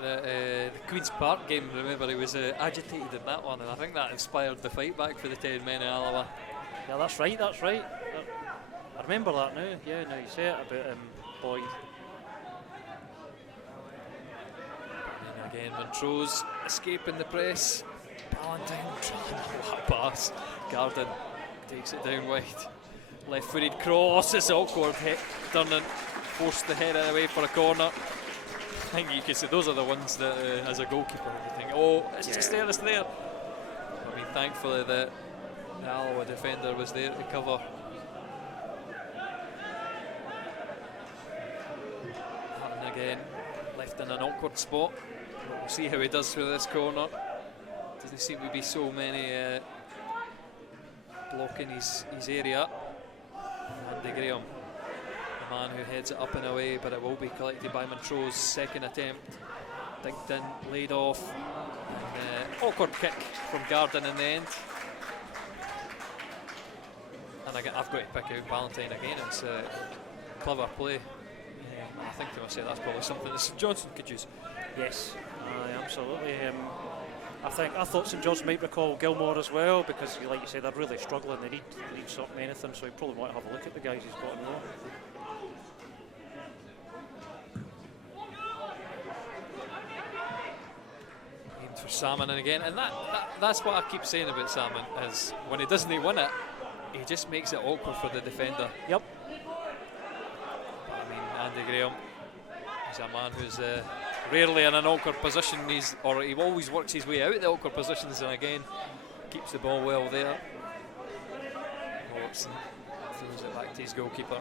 The Queen's Park game, remember, he was agitated in that one, and I think that inspired the fight back for the 10 men in Alloa. Yeah, that's right. I remember that now. Yeah, now you say it about Boyd. And again, Montrose escaping the press. Ballantyne trying that pass. Garden takes it down wide. Left-footed cross, it's awkward. Durnan forced the head away for a corner. I think you can see those are the ones that, as a goalkeeper, you think, oh, it's just there, it's there. I mean, thankfully the Alloa defender was there to cover. And again, left in an awkward spot. We'll see how he does through this corner. Doesn't seem to be so many blocking his area. Andy Graham, the man who heads it up and away, but it will be collected by Montrose. Second attempt, digged in, laid off, and awkward kick from Garden in the end. And again, I've got to pick out Ballantyne again. It's clever play. I think to myself that's probably something that St Johnstone could use. Yes, absolutely. I thought St Johnstone might recall Gilmore as well, because like you said, they're really struggling. They need something, anything, so he probably might have a look at the guys he's got in row. Aimed for Salmon and again, and that's what I keep saying about Salmon, is when he doesn't win it, he just makes it awkward for the defender. Yep. I mean, Andy Graham, he's a man who's rarely in an awkward position. He always works his way out of the awkward positions, and again, keeps the ball well there. Robertson throws it back to his goalkeeper.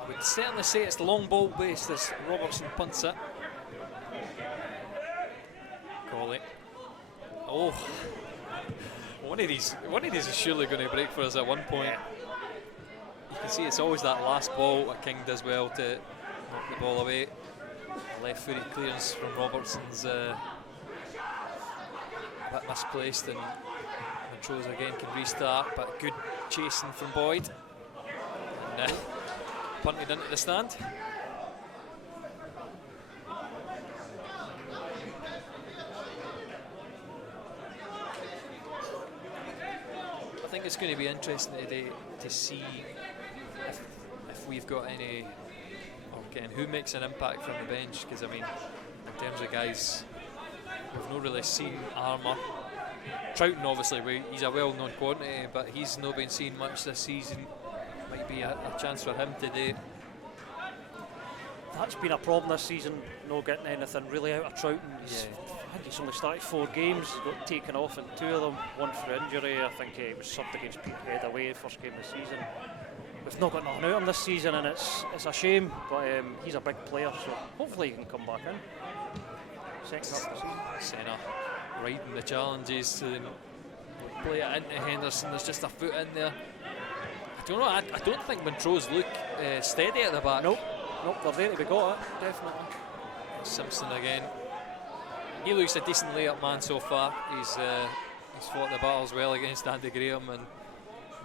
I would certainly say it's the long ball based as Robertson punts it. Colley. Oh, one of these is surely going to break for us at one point. You can see it's always that last ball that King does well to knock the ball away. A left-footed clearance from Robertson's a bit misplaced, and Montrose again can restart, but good chasing from Boyd. And punted into the stand. I think it's going to be interesting today to see if we've got any, or again, who makes an impact from the bench, because I mean, in terms of guys, we've not really seen Armour. Troughton obviously, he's a well-known quantity, but he's not been seen much this season. Might be a chance for him today. That's been a problem this season, not getting anything really out of Troughton. I think he's only started 4 games, he got taken off in 2 of them, one for injury. I think he was subbed against Peterhead away first game of the season. We've not got nothing out of him this season, and it's a shame, but he's a big player, so hopefully he can come back in. Second half of the season. Senna riding the challenges to play it into Henderson. There's just a foot in there. I don't know, I don't think Montrose look steady at the back. Nope, they're there to be got, definitely. Simpson again. He looks a decent layup man so far. He's fought the battles well against Andy Graham and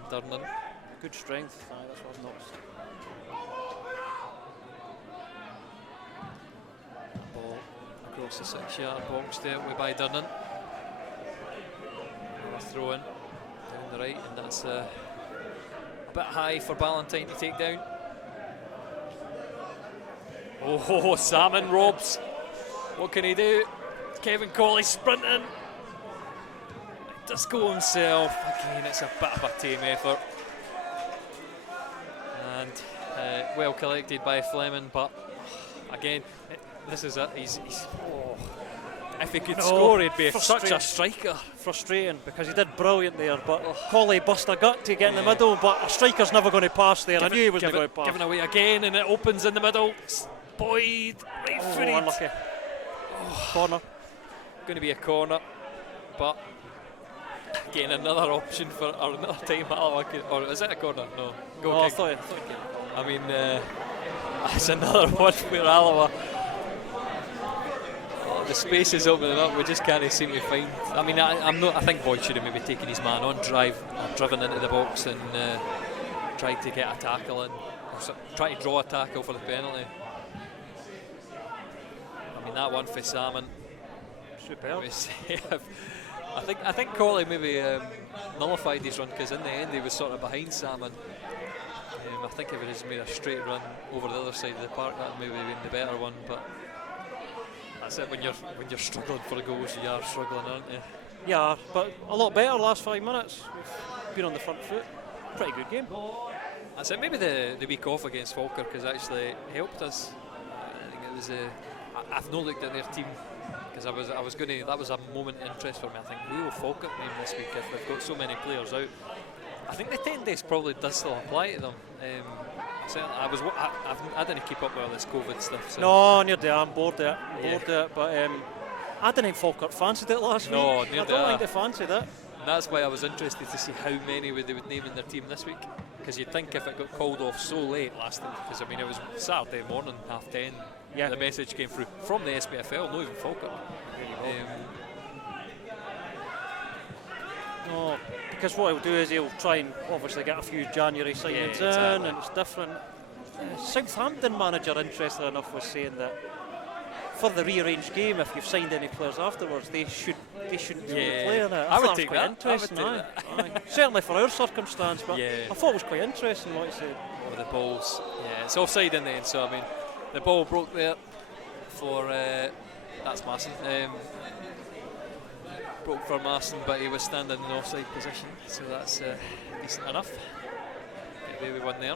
Durnan. Good strength, that's what I've noticed. Ball across the 6-yard box dealt with by Durnan. A throw in down the right, and that's a bit high for Ballantyne to take down. Oh, Salmon robs. What can he do? Kevin Colley sprinting. Does go himself. Again, it's a bit of a team effort. And well collected by Fleming, but again, this is it. If he could score, he'd be such a striker. Frustrating, because he did brilliant there, but Colley bust a gut to get in the middle, but a striker's never going to pass there. I knew he wasn't going to pass. Given away again, and it opens in the middle. Boyd, right footed. Unlucky. Corner. Going to be a corner, but getting another option for another time at Alloa. Or is it a corner? No. Goal kick. I thought I mean, that's another one for Alloa. The space is opening up. We just can't seem to find. I mean, I think Boyd should have maybe taken his man on driven into the box and tried to get a tackle in, or try to draw a tackle for the penalty. I mean, that one for Salmon. Superb. I think Colley maybe nullified his run, because in the end he was sort of behind Salmon. I think if he just made a straight run over the other side of the park, that maybe been the better one. But that's it. When you're struggling for goals, you are struggling, aren't you? Yeah, but a lot better last 5 minutes. We've been on the front foot. Pretty good game. That's it. Maybe the week off against Falkirk has actually helped us. I think it was I've not looked at their team, because I was going to. That was a moment of interest for me. I think who will Falkirk name this week if they've got so many players out? I think the 10 days probably does still apply to them. I didn't keep up with all this COVID stuff. So. No, near there. I'm bored of it. But I didn't think Falkirk fancied it last No, week. neither I don't did I. think they fancied it. And that's why I was interested to see how many they would name in their team this week. Because you'd think if it got called off so late last time, because I mean it was Saturday morning, 10:30. Yeah. The message came through from the SPFL, not even Falkirk. No, because what he'll do is he'll try and obviously get a few January signings exactly. in, and it's different. Southampton manager, interested enough, was saying that for the rearranged game, if you've signed any players afterwards, they shouldn't be able to play in it. I would thought take quite that. interesting. I would take Aye. Certainly for our circumstance, but Yeah. I thought it was quite interesting what he said. Oh, the balls. Yeah, it's offside in the end, so I mean, the ball broke there for, that's Masson. Broke for Masson, but he was standing in offside position, so that's decent enough. Get away with one there.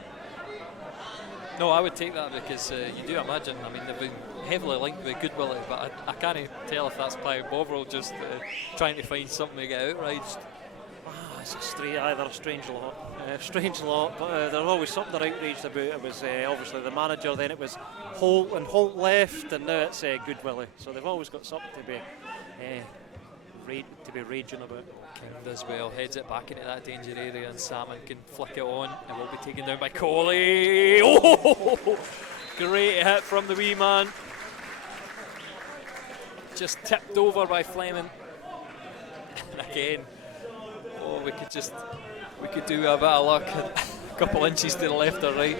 No, I would take that because you do imagine, I mean, they've been heavily linked with Goodwillie, but I can't tell if that's by Bovril just trying to find something to get out right. It's either a strange lot, but there's always something they're outraged about. It was obviously the manager, then it was Holt, and Holt left, and now it's Goodwillie. So they've always got something to be raging about. King does well, heads it back into that danger area, and Salmon can flick it on. It will be taken down by Coley. Oh, great hit from the wee man. Just tipped over by Fleming. And again, we could do a bit of luck. A couple inches to the left or right.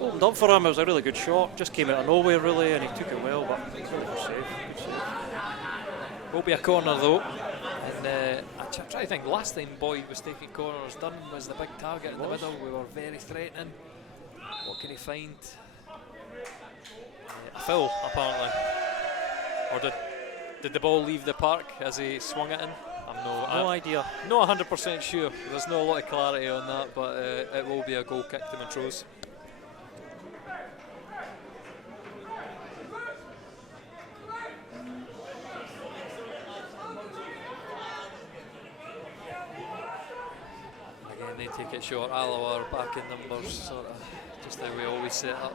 Opened up for him. It was a really good shot. Just came out of nowhere really, and he took it well. But really good save. Will be a corner though. And I'm trying to think. Last time Boyd was taking corners, Dunn was the big target in the middle. We were very threatening. What can he find? A foul apparently. Or did the ball leave the park as he swung it in? No idea. Not 100% sure. There's not a lot of clarity on that, but it will be a goal kick to Montrose. Again, they take it short. Alloa are back in numbers, sort of just how we always set up.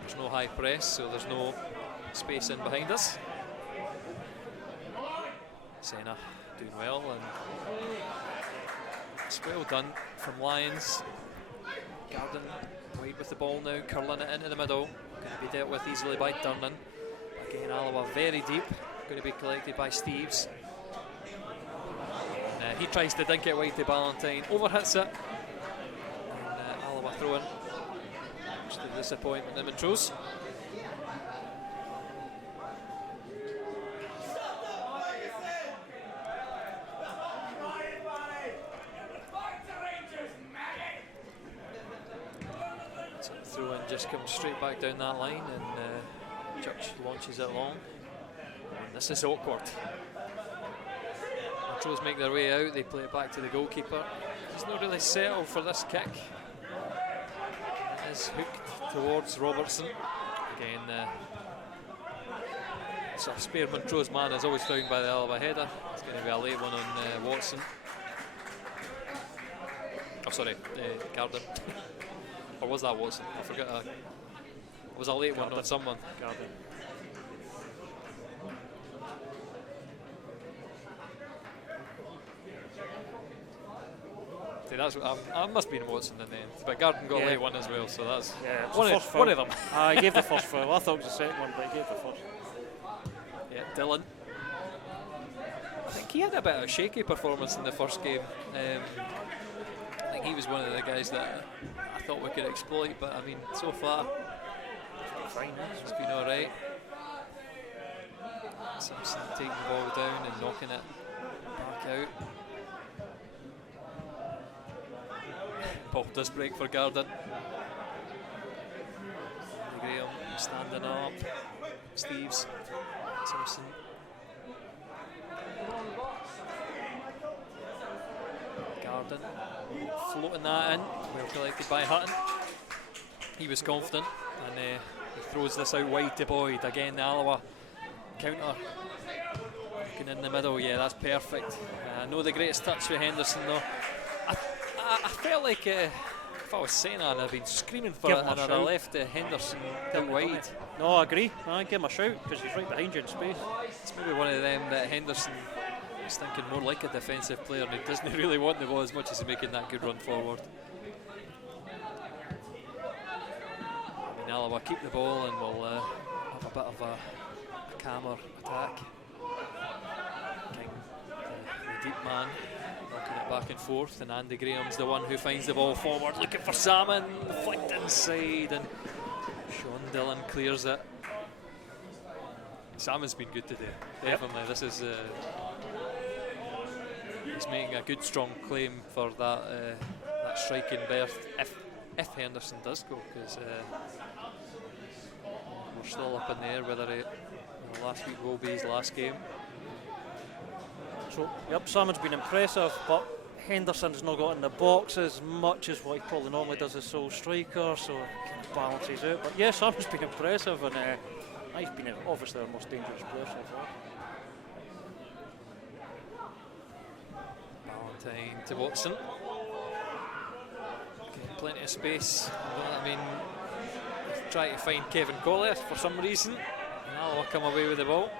There's no high press, so there's no space in behind us. Senna doing well, and it's well done from Lions. Garden wide with the ball now, curling it into the middle. Going to be dealt with easily by Durnan. Again, Alloa very deep, going to be collected by Steves. And, he tries to dink it wide to Ballantyne, overhits it. And Alloa throw in. Much to the disappointment in Montrose. Throw in just comes straight back down that line, and Church launches it long. And this is awkward. Montrose make their way out, they play it back to the goalkeeper. He's not really settled for this kick. It is hooked towards Robertson. Again, it's a spare Montrose man is always found by the Alloa header. It's going to be a late one on Watson. Oh, sorry, Garden. Or was that Watson? I forget. It was a late one on someone. Garden. See, that's I must be in Watson in the end. But Garden got a late one as well, so that's one of them. He gave the first foul. I thought it was the second one, but he gave the first. Yeah, Dylan. I think he had a bit of a shaky performance in the first game. I think he was one of the guys that I thought we could exploit, but I mean, so far, it's been alright. Simpson taking the ball down and knocking it back out. Ball does break for Garden. Graham standing up. Steves, Simpson. Garden floating that in, well collected by Hutton. He was confident, and he throws this out wide to Boyd. Again, the Alloa counter looking in the middle. Yeah, that's perfect. No the greatest touch with Henderson though. I felt like if if I was saying that, I'd been screaming for Give it, him a and I'd have shout. left Henderson out Done wide. it. No, I agree. I give him a shout because he's right behind you in space. It's maybe one of them that Henderson is thinking more like a defensive player, and he doesn't really want the ball as much as he's making that good run forward. I mean, Alloa keep the ball, and we'll have a bit of a calmer attack. King, the deep man, knocking it back and forth, and Andy Graham's the one who finds the ball forward, looking for Salmon, flicked inside, and Sean Dillon clears it. Salmon's been good today, definitely. This is he's making a good, strong claim for that that striking berth if Henderson does go, because we're still up in the air whether last week will be his last game. So, yep, Salmon's been impressive, but Henderson's not got in the box as much as what he probably normally does as sole striker, so it kind of balances out. But yeah, Salmon's been impressive, and he's been obviously our most dangerous player so far. Valentine to Watson. Getting plenty of space. I mean, trying to find Kevin Collier for some reason. And Alloa come away with the ball.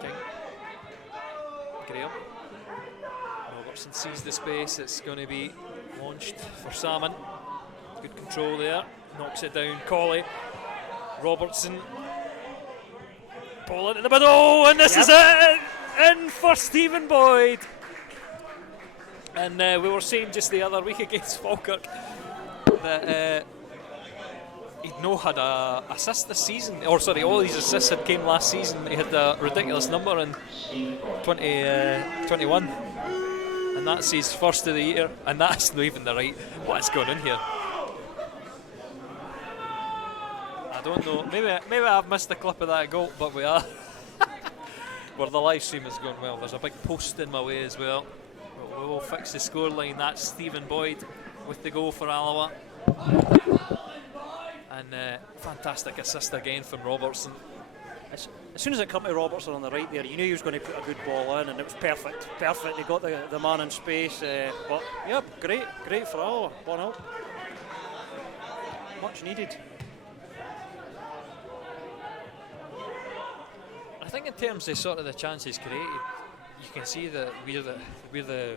King. Graham. Robertson sees the space. It's going to be launched for Salmon. Good control there. Knocks it down. Colley. Robertson. Ball into the middle, and this is it! In for Stephen Boyd. And we were saying just the other week against Falkirk that he'd no had a assist this season, or sorry, all his assists had came last season. He had a ridiculous number in 2021, and that's his first of the year, and that's not even the right. What's going on here? I don't know. Maybe I've missed a clip of that goal, but we are. Where the live stream is going well. There's a big post in my way as well. We will fix the scoreline. That's Stephen Boyd with the goal for Alloa. And fantastic assist again from Robertson. As soon as it came to Robertson on the right there, you knew he was going to put a good ball in, and it was perfect. Perfect. He got the man in space. But yep, great for Alloa. 1-0. Much needed. I think in terms of sort of the chances created, you can see that we're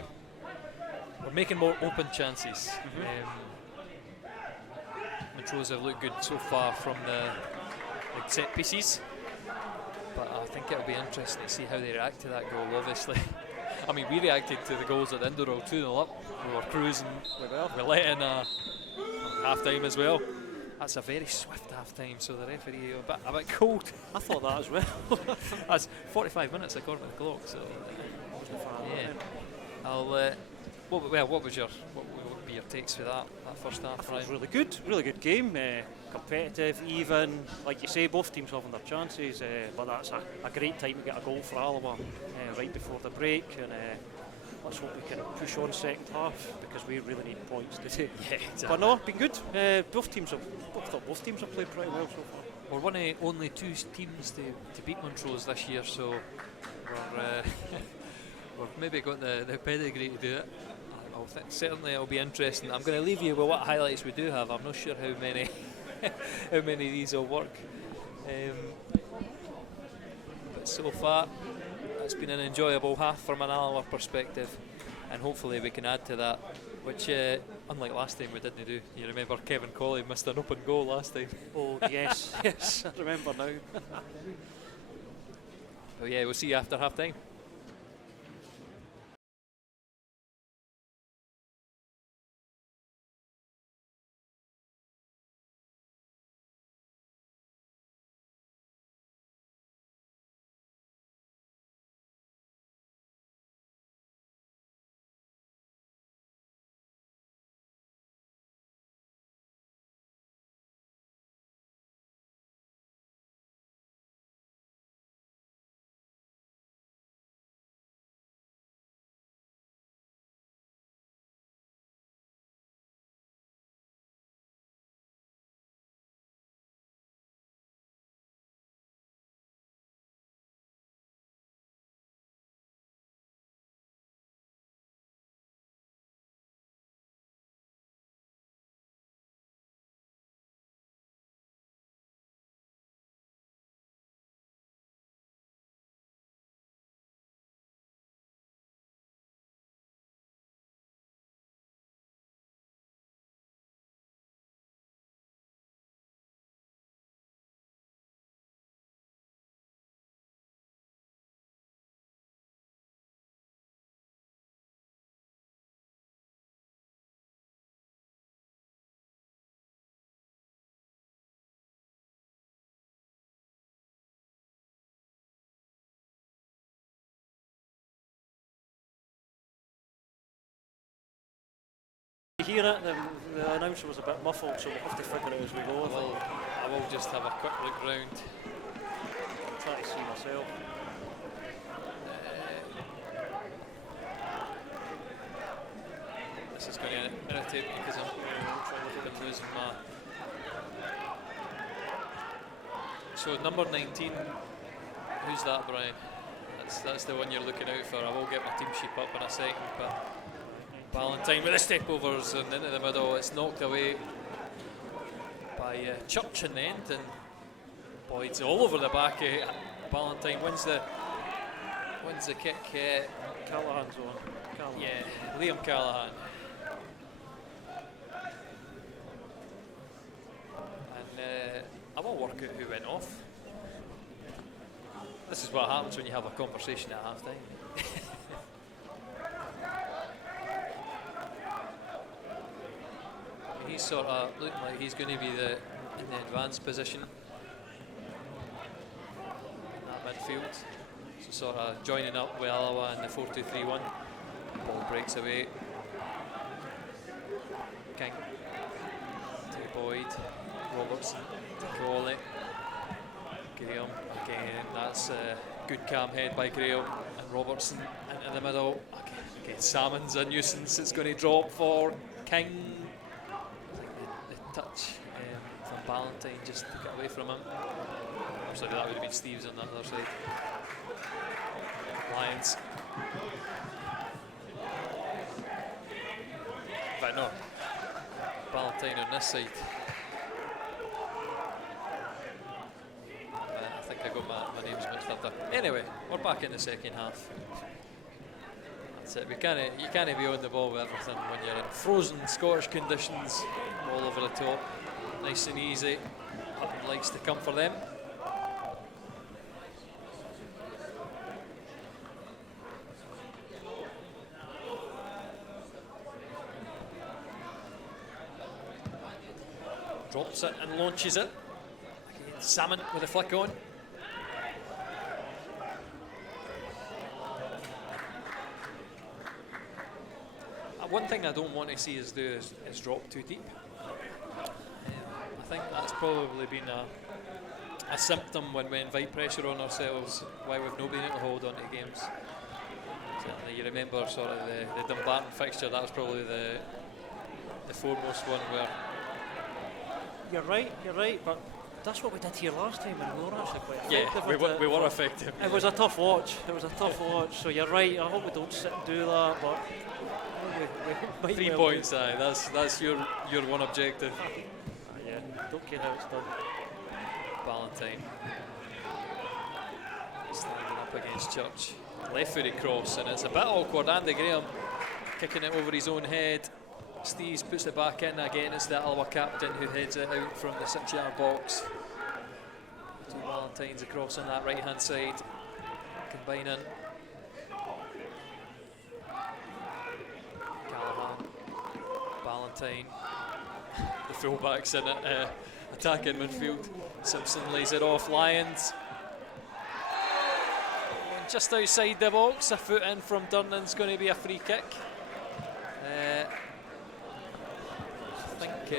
making more open chances. Montrose have looked good so far from the set pieces, but I think it'll be interesting to see how they react to that goal. Obviously, I mean, we reacted to the goals at the Indoor 2-0 up. We were cruising. We let in a half time as well. That's a very swift half time, so the referee a bit cold. I thought that as well. That's 45 minutes according to the clock. So yeah, what would be your takes for that first half? I thought it was really good game. Competitive, even, like you say, both teams having their chances. But that's a great time to get a goal for Alloa right before the break, and let's hope we can push on second half, because we really need points today. Yeah, exactly. But no, been good. Both teams have played pretty well so far. We're one of only two teams to beat Montrose this year, so we've maybe got the pedigree to do it. Certainly it'll be interesting. I'm going to leave you with what highlights we do have. I'm not sure how many how many of these will work, but so far it's been an enjoyable half from an Alloa perspective, and hopefully we can add to that, which unlike last time we didn't do. You remember Kevin Colley missed an open goal last time. Oh yes, yes, I remember now. Oh yeah, we'll see you after half time. hear it. The announcer was a bit muffled, so we'll have to figure it as we go. I will just have a quick look round. Try to see myself. This is going to irritate me because I'm losing my. So number 19, who's that, Brian? That's the one you're looking out for. I will get my team sheet up in a second, but Ballantyne with the step overs and into the middle. It's knocked away by Church in the end, and Boyd's all over the back. Ballantyne wins the kick. Callahan's on. Callahan. Yeah, Liam Callahan. And I will work out who went off. This is what happens when you have a conversation at half time. He's sort of looking like he's going to be in the advanced position in that midfield. So sort of joining up with Alloa in the 4-2-3-1. Ball breaks away. King to Boyd. Robertson to Crawley. Graham again. That's a good calm head by Graham, and Robertson into the middle. Again, Salmon's a nuisance. It's going to drop for King. The touch from Ballantyne just to get away from him. Sorry, that would have been Steve's on that other side. Lions. But no, Ballantyne on this side. I think I got my names mixed up there. Anyway, we're back in the second half. That's it. You can't be on the ball with everything when you're in frozen Scottish conditions, all over the top. Nice and easy. Hutton likes to come for them. Drops it and launches it. Again, Salmon with a flick on. One thing I don't want to see us do is drop too deep. I think that's probably been a symptom when we invite pressure on ourselves, why we've not been able to hold on to games. Certainly you remember sort of the Dumbarton fixture, that was probably the foremost one where... You're right, but that's what we did here last time, and we were actually quite effective. Yeah, we were effective. It was a tough watch. So you're right. I hope we don't sit and do that, but we might 3 points. Aye, that's your one objective. Yeah, don't care how it's done. Ballantyne standing up against Church. Left-footed cross, and it's a bit awkward. Andy Graham kicking it over his own head. Steves puts it back in again. It's the Alloa captain who heads it out from the 6-yard box. Two Ballantynes across on that right-hand side, combining. Callahan, Ballantyne, the fullbacks in it, attacking midfield. Simpson lays it off. Lions. Just outside the box, a foot in from Durnan's going to be a free kick. I think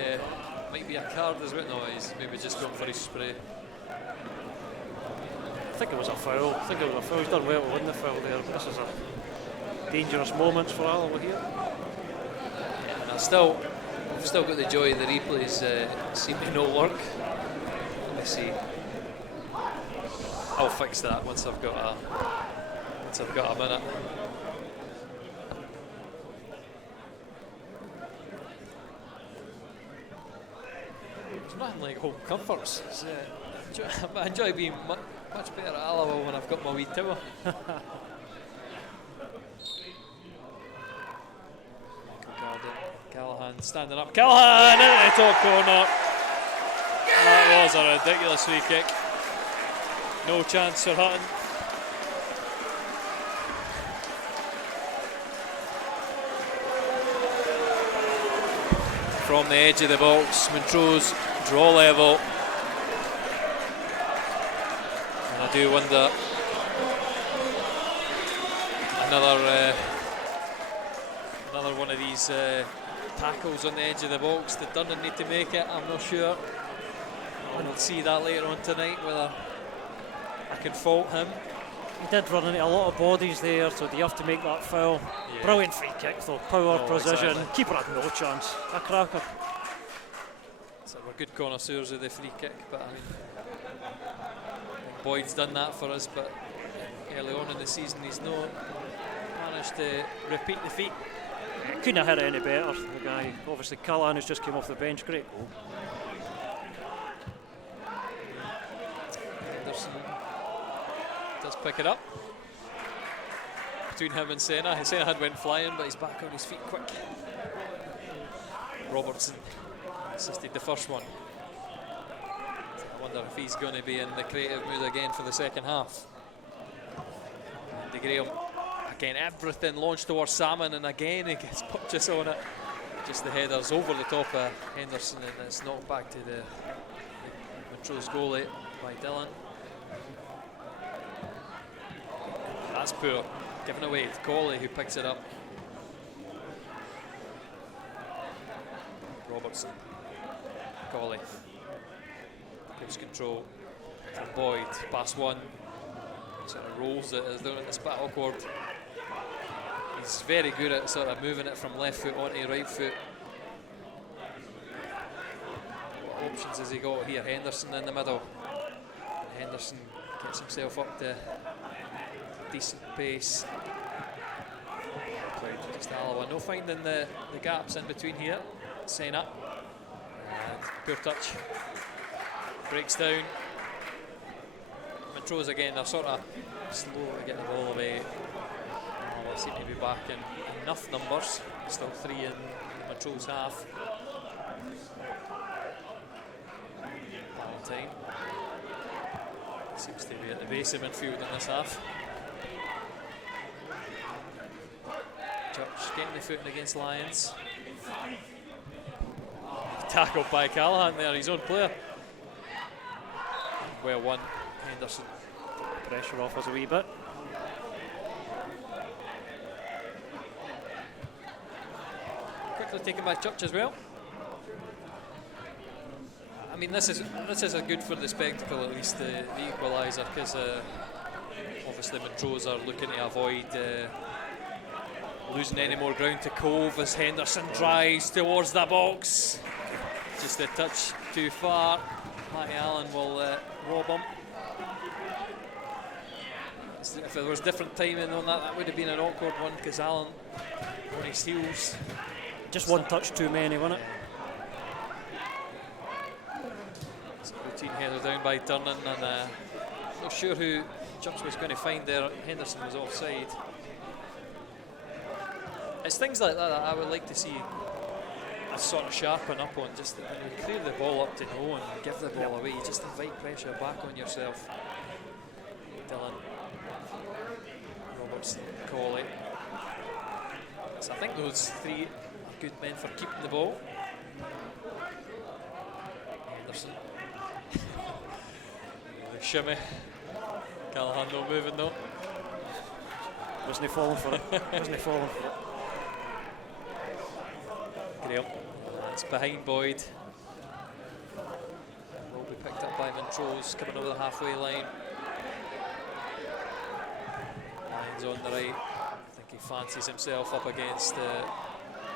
might be a card as well. No, he's maybe just going for his spray. I think it was a foul. He's done well to win the foul there. This is a dangerous moment for Alloa here. Yeah, and I've still got the joy of the replays seem to not work. Let me see. I'll fix that once I've got a minute. It's nothing like home comforts. I enjoy being much better at Alloa when I've got my wee tower. Callahan standing up. Callahan in the top corner. That was a ridiculous free kick. No chance for Hutton. From the edge of the box, Montrose draw level. And I do wonder another one of these tackles on the edge of the box. Did Durnan need to make it? I'm not sure. And we'll see that later on tonight, whether I can fault him. He did run into a lot of bodies there, so do you have to make that foul? Yeah. Brilliant free kick though, power, precision. Exactly. Keeper had no chance. A cracker. So we're good connoisseurs of the free kick, but I mean, Boyd's done that for us, but early on in the season he's not managed to repeat the feat. Couldn't have hit it any better. The guy, obviously Callahan, who's just came off the bench, great goal. Anderson does pick it up between him and Senna. Senna had went flying, but he's back on his feet quick. Robertson assisted the first one. I wonder if he's going to be in the creative mood again for the second half. Andy Graham, again, everything launched towards Salmon, and again he gets purchase on it. Just the headers over the top of Henderson, and it's knocked back to the Montrose goalie by Dillon. That's poor, given away to Colley, who picks it up. Robertson, Colley gives control from Boyd, pass one, sort of rolls it as though it's a bit awkward. He's very good at sort of moving it from left foot onto right foot. What options has he got here? Henderson in the middle. Henderson gets himself up to decent pace. Just Alloa, no finding the gaps in between here. Senna, and poor touch, breaks down. Montrose again, they're sort of slow to get the ball away. They seem to be back in enough numbers, still 3 in Montrose half. Valentine seems to be at the base of midfield in this half. Church getting the footing against Lions. Tackled by Callahan there, his own player. Well won, Henderson. Pressure off us a wee bit. Quickly taken by Church as well. I mean, this is a good for the spectacle, at least the equaliser, because obviously Montrose are looking to avoid losing any more ground to Cove as Henderson drives towards the box. Just a touch too far. Matty Allen will rob him. If there was different timing on that, that would have been an awkward one, because Allen on his heels. Just one touch too many, wasn't it? It's a routine header down by Durnan, and not sure who Church was going to find there. Henderson was offside. It's things like that I would like to see a sort of sharpen up on. Just when you clear the ball up to no and give the ball away, you just invite pressure back on yourself. Dillon, Robertson, Colley. So I think those 3 are good men for keeping the ball. Henderson. The shimmy. Callahan no moving though. Wasn't he falling for it? Wasn't he falling for it? Graham, that's behind Boyd. Will be picked up by Montrose coming over the halfway line. Lions on the right. I think he fancies himself up against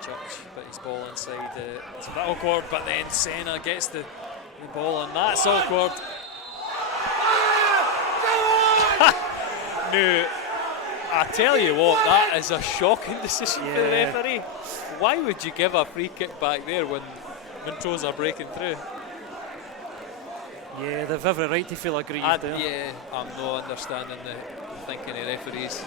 Church, but his ball inside. It's a bit awkward, but then Senna gets the ball, and that's awkward. No, I tell you what, that is a shocking decision for the referee. Why would you give a free kick back there when Montrose are breaking through? Yeah, they've every right to feel aggrieved there. Yeah, I'm not understanding the thinking of referees.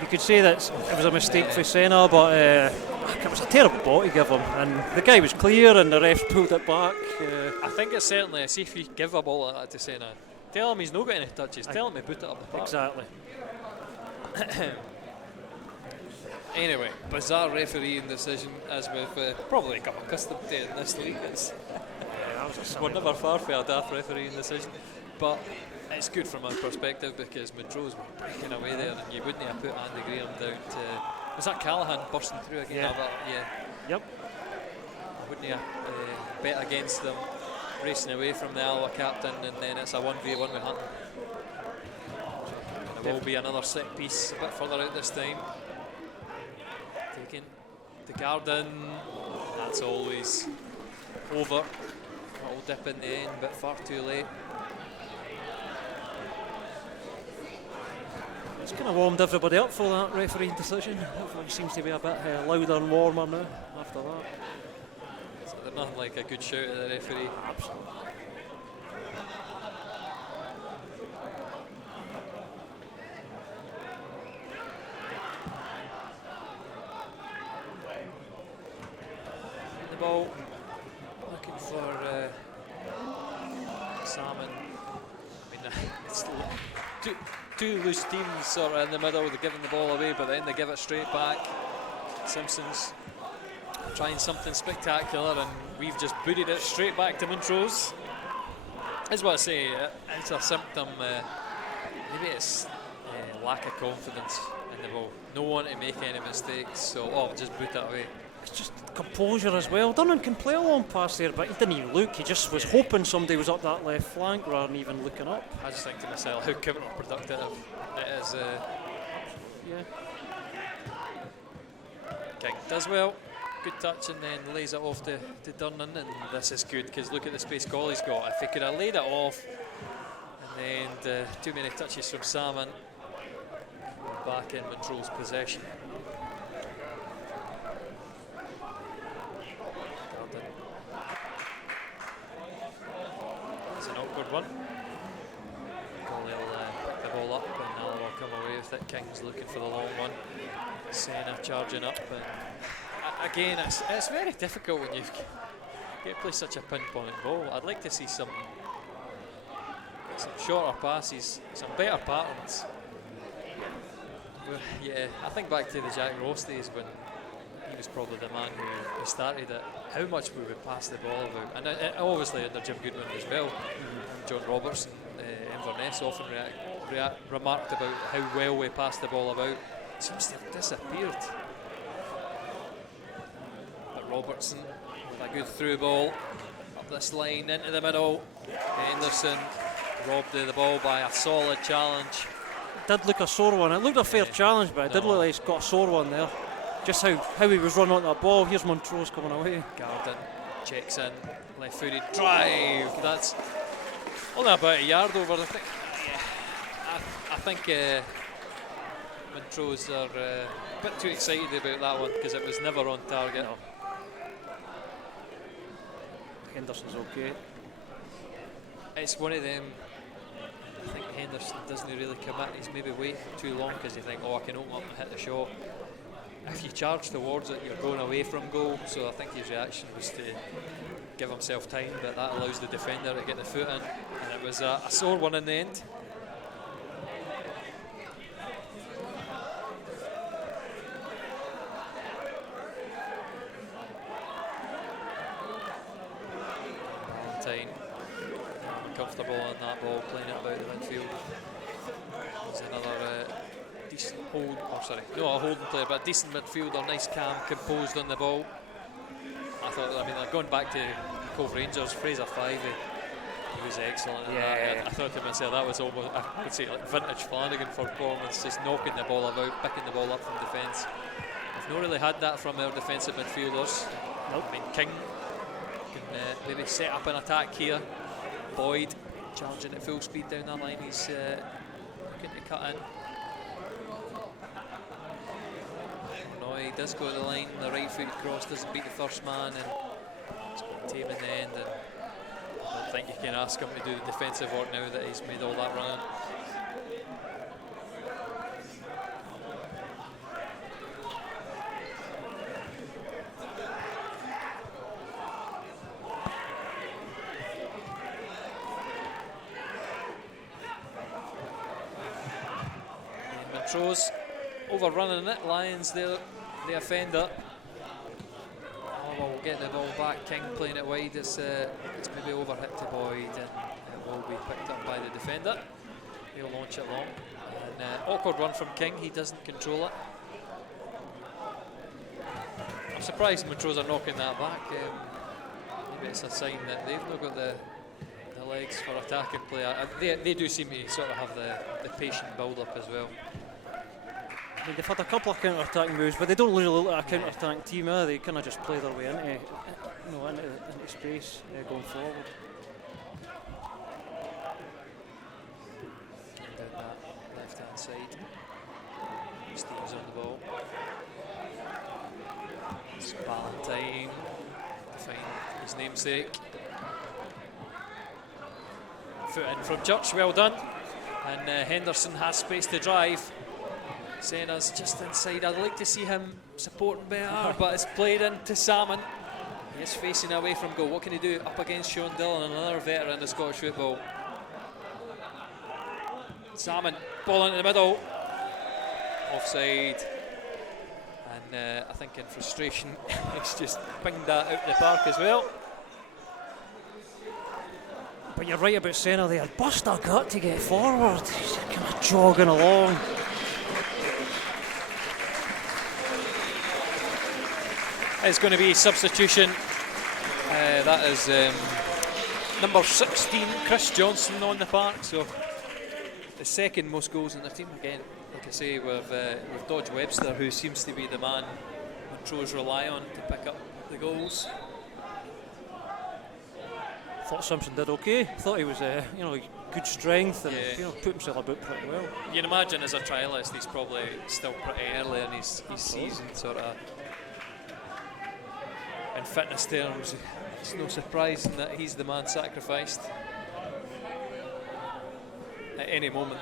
You could say that it was a mistake for Senna, but it was a terrible ball to give him, and the guy was clear and the ref pulled it back. I think it's certainly, see if you give a ball like that to Senna, tell him he's not getting any touches, tell him to put it up the park. Exactly. Anyway, bizarre refereeing decision, as we've probably become accustomed to in this league. We're never far from a daft refereeing decision, but It's good from my perspective because Montrose were breaking away there, and you wouldn't have put Andy Graham down to. Was that Callahan bursting through again? Yeah. Yep. I wouldn't have bet against them racing away from the Alloa captain, and then it's a 1v1 with Hunton. There will be another set piece a bit further out this time. Taking the Garden. That's always over. It'll dip in the end, but far too late. It's kind of warmed everybody up for that refereeing decision. Everyone seems to be a bit louder and warmer now after that. So there's nothing like a good shout at the referee. Absolutely. The ball, looking for Salmon. I mean, it's two loose teams sort of in the middle. They're giving the ball away, but then they give it straight back. Simpsons trying something spectacular, and we've just booted it straight back to Montrose. That's what I say. It's a symptom. Maybe it's lack of confidence in the ball. No one to make any mistakes. So just boot it away. It's just composure as well. Dunnan can play a long pass there, but he didn't even look. He just was hoping somebody was up that left flank rather than even looking up. I just think to myself how counterproductive it is. Yeah. King does well. Good touch, and then lays it off to Durnan, and this is good because look at the space Colley's got. If he could have laid it off, and then too many touches from Salmon, back in Montrose possession. It's an awkward one. Colley will pick the ball up, and Alloa will come away with it. King's looking for the long one. Senna charging up, and again, it's very difficult when you get to play such a pinpoint ball. I'd like to see some shorter passes, some better patterns. Yeah, I think back to the Jack Ross days when he was probably the man who started it. How much we would pass the ball about, and obviously under Jim Goodwin as well. John Robertson, Inverness often remarked about how well we passed the ball about. It seems to have disappeared. Robertson with a good through ball up this line into the middle. Henderson robbed of the ball by a solid challenge. It did look a sore one. It looked a fair challenge, but it did look like he's got a sore one there. Just how he was running on that ball. Here's Montrose coming away. Garden checks in, left-footed drive. That's only about a yard over. I think Montrose are a bit too excited about that one because it was never on target. No. Henderson's okay. It's one of them. I think Henderson doesn't really commit. He's maybe waiting too long because you think, I can open up and hit the shot. If you charge towards it, you're going away from goal. So I think his reaction was to give himself time, but that allows the defender to get the foot in. And it was a sore one in the end. Comfortable on that ball, playing it about the midfield. There's another decent hold, not a holding player, but a decent midfielder, nice calm, composed on the ball. Like going back to Cove Rangers, Fraser Five, he was excellent in that. I thought to myself that was almost, I would say, like vintage Flanagan performance, just knocking the ball about, picking the ball up from defence. We've not really had that from our defensive midfielders. Nope. I mean, King can maybe set up an attack here. Boyd charging at full speed down that line. He's looking to cut in. No, he does go to the line. The right foot cross doesn't beat the first man, and it's tame in the end. And I don't think you can ask him to do the defensive work now that he's made all that run. Montrose overrunning it. Lions there, the offender. We'll get the ball back. King playing it wide. It's maybe overhit to Boyd, and it will be picked up by the defender. He'll launch it long. And awkward one from King, he doesn't control it. I'm surprised Montrose are knocking that back. Maybe it's a sign that they've not got the legs for attacking play. They do seem to sort of have the patient build-up as well. I mean, they've had a couple of counter-attacking moves, but they don't really look like a counter-attacking team. They kind of just play their way into space going forward. Down that left-hand side. Steve's on the ball. It's Valentine to find his namesake. Foot in from Church, well done. And Henderson has space to drive. Senna's just inside. I'd like to see him supporting better, but it's played into Salmon. He's facing away from goal. What can he do up against Sean Dillon, another veteran of Scottish football? Salmon, ball into the middle. Offside. And I think in frustration, he's just pinged that out the park as well. But you're right about Senna there. Bust a gut to get forward. He's kind of jogging along. It's going to be substitution. That is number 16, Chris Johnson, on the park. So the second most goals in the team again. Like I say, with Dodge Webster, who seems to be the man Montrose rely on to pick up the goals. Thought Simpson did okay. Thought he was, good strength and put himself about pretty well. You'd imagine as a trialist, he's probably still pretty early in his season, sort of. In fitness terms, it's no surprise that he's the man sacrificed. At any moment,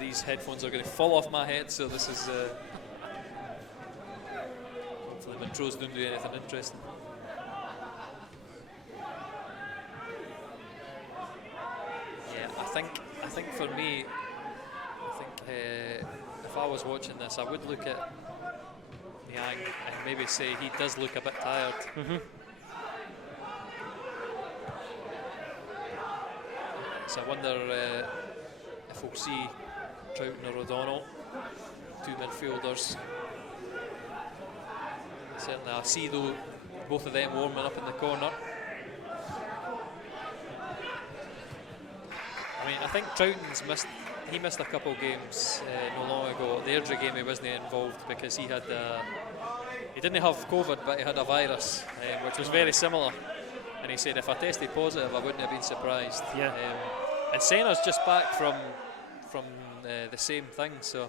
these headphones are going to fall off my head. So this is hopefully Montrose don't do anything interesting. Yeah, I think for me, if I was watching this, I would look at Yang and maybe say he does look a bit tired. So I wonder if we'll see Troughton or O'Donnell, two midfielders. Certainly I see both of them warming up in the corner. I mean, I think Troughton's missed a couple games not long ago. The Airdrie game he wasn't involved because he didn't have COVID, but he had a virus, which was very similar. And he said, if I tested positive, I wouldn't have been surprised. Yeah. And Senna's just back from the same thing, so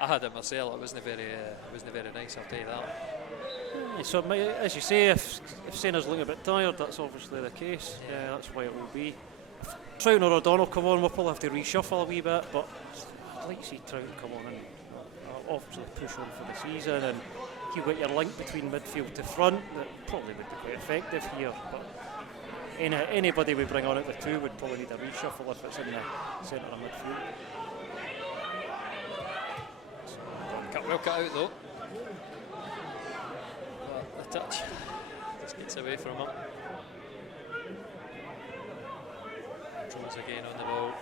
I had it myself. It wasn't very nice, I'll tell you that. So as you say, if Senna's looking a bit tired, that's obviously the case. That's why it will be. Troughton or O'Donnell come on, we'll probably have to reshuffle a wee bit, but I'd like to see Troughton come on and obviously push on for the season, and you've got your link between midfield to front that probably would be quite effective here, but anybody we bring on at the two would probably need a reshuffle if it's in the centre of midfield. Well cut out though. But the touch just gets away from him. Jones again on the ball.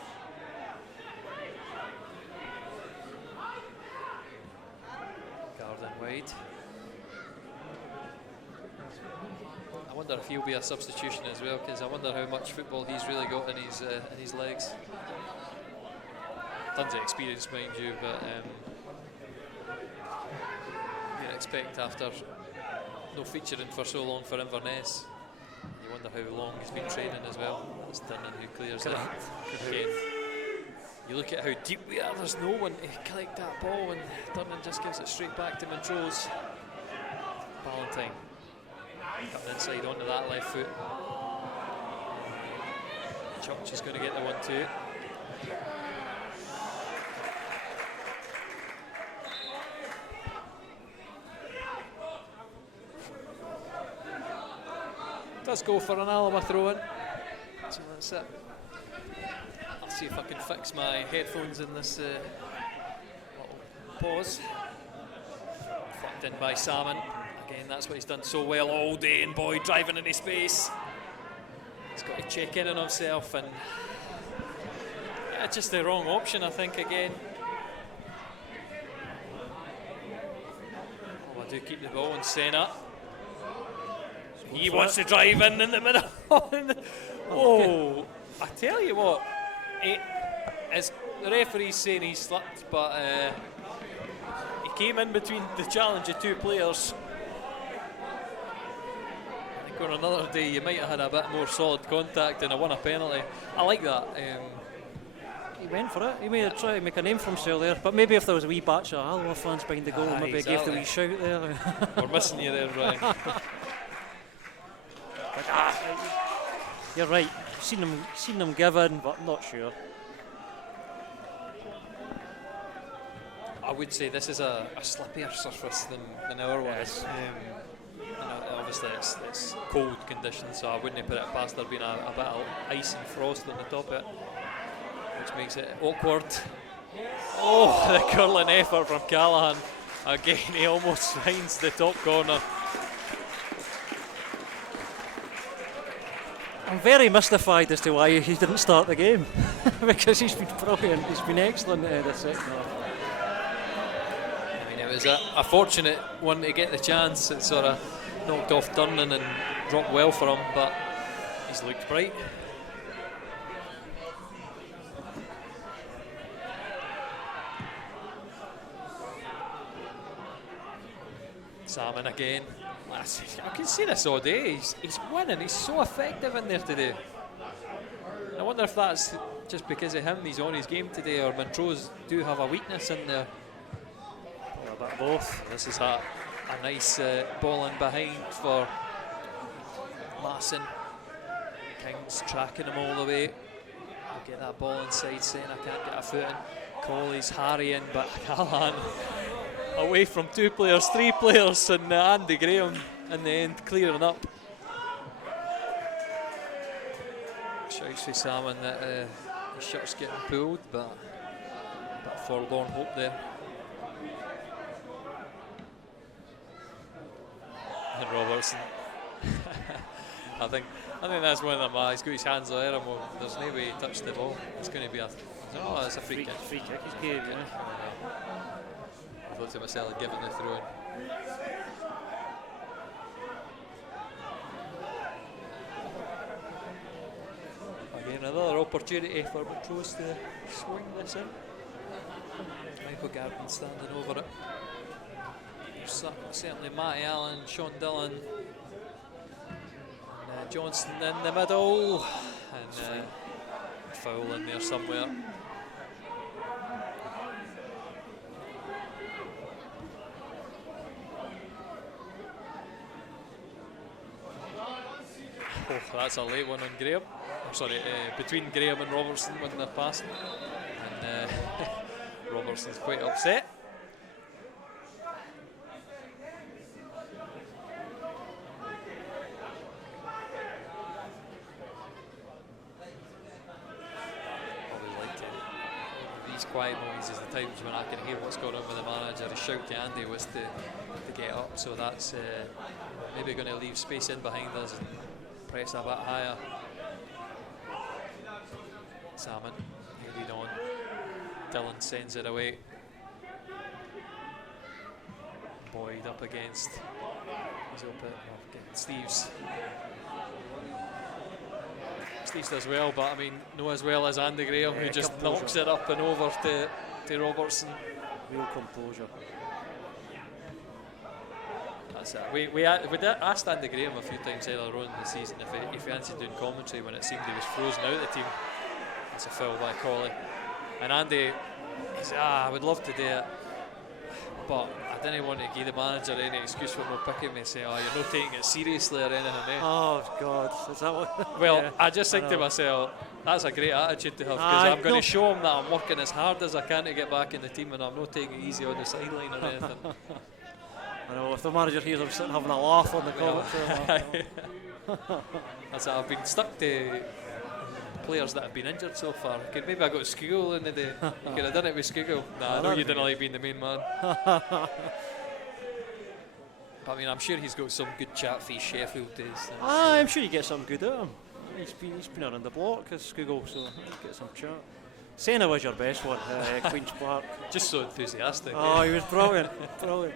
Garden wide. I wonder if he'll be a substitution as well, because I wonder how much football he's really got in his legs. Tons of experience, mind you, but you'd expect after no featuring for so long for Inverness. You wonder how long he's been training as well. It's Dunnan who clears it. Again, you look at how deep we are, there's no one to collect that ball, and Dunnan just gives it straight back to Montrose. Valentine coming inside onto that left foot. Church is going to get the 1-2. Does go for an Alloa throw-in. So that's it. I'll see if I can fix my headphones in this little pause. Flicked in by Salmon. Again, that's what he's done so well all day, and Boyd driving into space. He's got to check in on himself, and just the wrong option, I think, again. Oh, I do keep the ball in centre. He wants to drive in the middle. Oh, I tell you what, the referee's saying he slipped, but he came in between the challenge of two players. I think on another day you might have had a bit more solid contact and won a penalty. I like that. He went for it. He may have tried to make a name for himself there, but maybe if there was a wee batch of Alloa fans behind the goal, maybe exactly. he gave the wee shout there. We're missing you there, Brian. You're right. Seen them given, but not sure. I would say this is a slippier surface than our one. Yes. Obviously it's cold conditions, so I wouldn't put it past there being a bit of ice and frost on the top of it, which makes it awkward. Oh, the curling effort from Callahan. Again, he almost finds the top corner. I'm very mystified as to why he didn't start the game because he's been brilliant. He's been excellent this second half. I mean, it was a fortunate one to get the chance. It sort of knocked off Durnan and dropped well for him, but he's looked bright. Salmon again. I can see this all day. He's winning. He's so effective in there today. I wonder if that's just because of him. He's on his game today, or Montrose do have a weakness in there. Or a bit of both. This is a nice ball in behind for Lassen. King's tracking him all the way. I'll get that ball inside, saying I can't get a foot in. Colley's harrying, but Callahan away from 2 players, 3 players, and Andy Graham in the end clearing up. Shouts for Salmon that the shirt's getting pulled, but a bit forlorn hope there. And Robertson. I think that's one of them. He's got his hands on him. There's no way he touched the ball. It's going to be it's a free kick. Free kick is good, yeah. I thought to myself, giving the throw in. Again, another opportunity for Montrose to swing this in. Michael Garden standing over it. Certainly Matty Allen, Sean Dillon, and Johnston in the middle, and foul in there somewhere. Oh, that's a late one on Graham. Sorry, between Graham and Robertson when they're passing, and Robertson's quite upset. Quiet moments is the times when I can hear what's going on with the manager. His shout to Andy was to get up, so that's maybe going to leave space in behind us and press a bit higher. Salmon headed on. Dillon sends it away. Boyd up against. He's open. Steve's. Steve's does well, but I mean, no as well as Andy Graham, who just knocks it up and over to Robertson. Real composure. That's it. We asked Andy Graham a few times earlier on in the season if he fancied doing commentary when it seemed he was frozen out of the team. It's a foul by Colley. And Andy, he said, I would love to do it, but I didn't want to give the manager any excuse for not picking me, say, you're not taking it seriously or anything. Oh, God. Is that what? Well, yeah, I just think to myself, that's a great attitude to have, because I'm going to show him that I'm working as hard as I can to get back in the team, and I'm not taking it easy on the sideline or anything. I know, if the manager hears him sitting having a laugh on the commentary. That's it. I've been stuck to players that have been injured so far. Maybe I got Skugel in the day. Could have done it with Skugel. Nah, I know you didn't like being the main man. But I mean, I'm sure he's got some good chat for his Sheffield days. I'm sure you get something good out of him. He's been around the block as Skugel, so he'll get some chat. Senna was your best one, Queen's Park. Just so enthusiastic. Oh, he was brilliant, brilliant.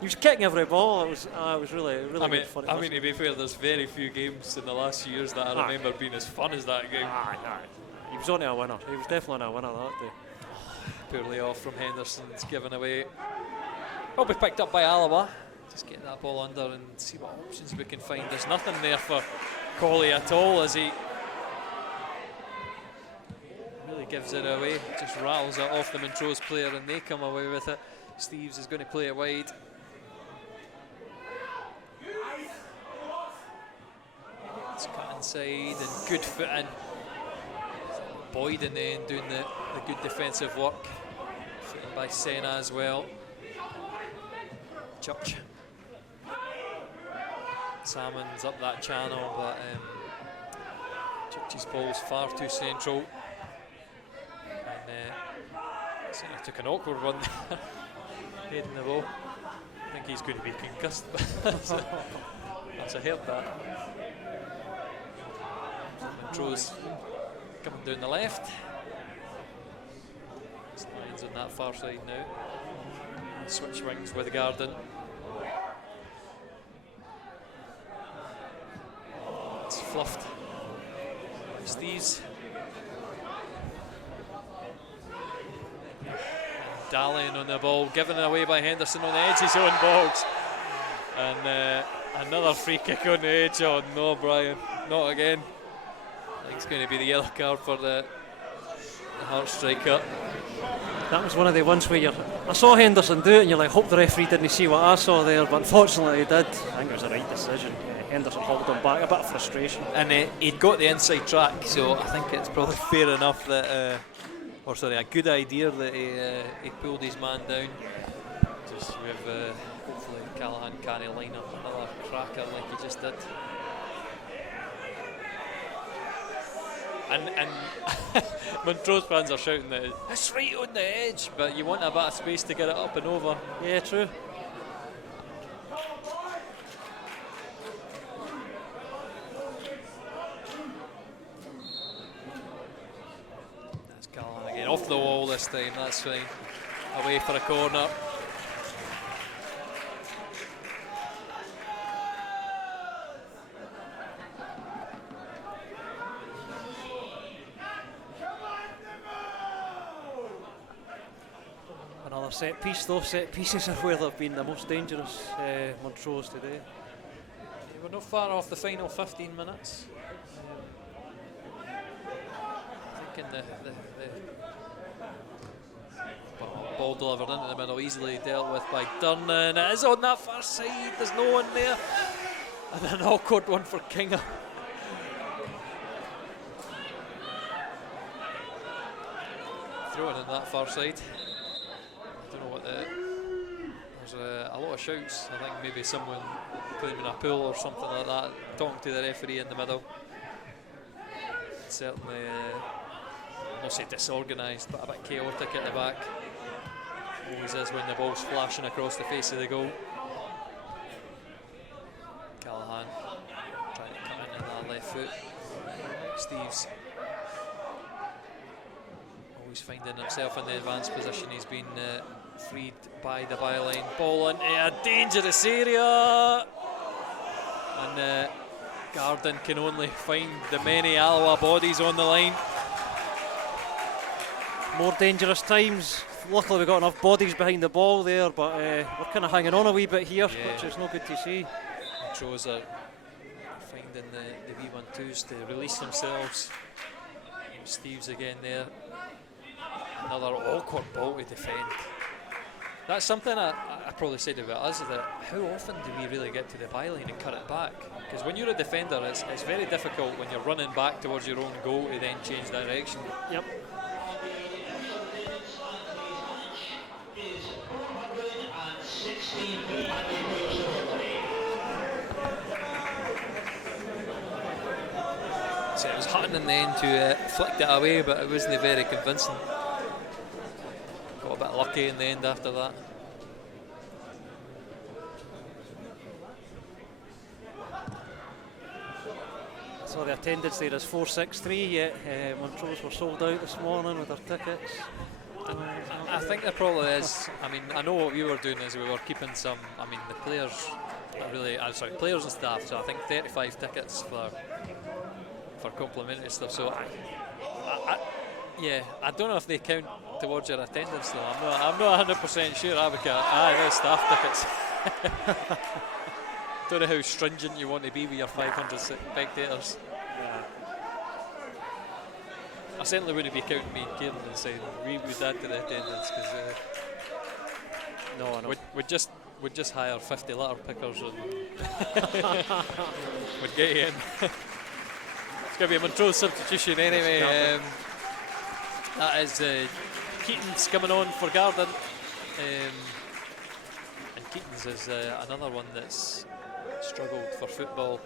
He was kicking every ball. It was really good fun. I mean, to be fair, there's very few games in the last few years that I remember being as fun as that game. He was on to a winner. He was definitely on a winner that day. Poorly off from Henderson's given away. Will be picked up by Alloa. Just get that ball under and see what options we can find. There's nothing there for Colley at all as he really gives it away. Just rattles it off the Montrose player and they come away with it. Steves is going to play it wide. It's cut inside and good footing. Boyd in the end doing the good defensive work. Footed by Senna as well. Church. Salmon's up that channel, but Church's ball's far too central. And Senna took an awkward one there, heading the ball. I think he's going to be concussed. That's a help that. Montrose coming down the left. Lions on that far side now. Switch wings with the Garden. It's fluffed. Steves. Dallying on the ball, given away by Henderson on the edge of his own box. And another free kick on the edge. Oh no, Brian, not again. I think it's going to be the yellow card for the Heart striker. That was one of the ones where I saw Henderson do it and you're like, hope the referee didn't see what I saw there, but unfortunately he did. I think it was the right decision. Henderson hauled him back, a bit of frustration. And he'd got the inside track, so I think it's probably fair enough that, a good idea that he pulled his man down. Just with hopefully Callahan can't line up another cracker like he just did. And Montrose fans are shouting that it's right on the edge, but you want a bit of space to get it up and over. Yeah, true. That's Callahan again, off the wall this time, that's fine. Away for a corner. Another set piece, those set pieces are where they've been the most dangerous, Montrose today. We're not far off the final 15 minutes. Thinking the ball delivered into the middle, easily dealt with by Durnan. It is on that far side, there's no one there. And an awkward one for Kingham. Throw it on that far side. I don't know what there's a lot of shouts. I think maybe someone putting in a pool or something like that, talking to the referee in the middle. Certainly, not say disorganised, but a bit chaotic at the back. Always is when the ball's flashing across the face of the goal. Callahan trying to come in that left foot. Steves always finding himself in the advanced position. He's been freed by the byline. Ball into a dangerous area. And Garden can only find the many Alloa bodies on the line. More dangerous times. Luckily we've got enough bodies behind the ball there, but we're kind of hanging on a wee bit here, which is no good to see. Montrose are finding the V12s to release themselves. Steves again there. Another awkward ball to defend. That's something I probably said about us, that how often do we really get to the byline and cut it back? Because when you're a defender, it's very difficult when you're running back towards your own goal to then change direction. Yep. So it was Hutton in the end who flicked it away, but it wasn't very convincing. Got a bit lucky in the end after that. So the attendance there is 463, yet Montrose were sold out this morning with their tickets. I think there probably is. I mean, I know what we were doing is we were keeping some. I mean, the players are really. Players and staff. So I think 35 tickets for complimentary stuff. So I don't know if they count towards your attendance though. I'm not 100% sure. There's staff tickets. Don't know how stringent you want to be with your 500 spectators. I certainly wouldn't be counting me and Kieran and saying we would add to the attendance because no. We'd just hire 50 litter pickers and we'd get you in. It's going to be a Montrose substitution anyway. That is Keaton's coming on for Garden. And Keaton's is another one that's struggled for football.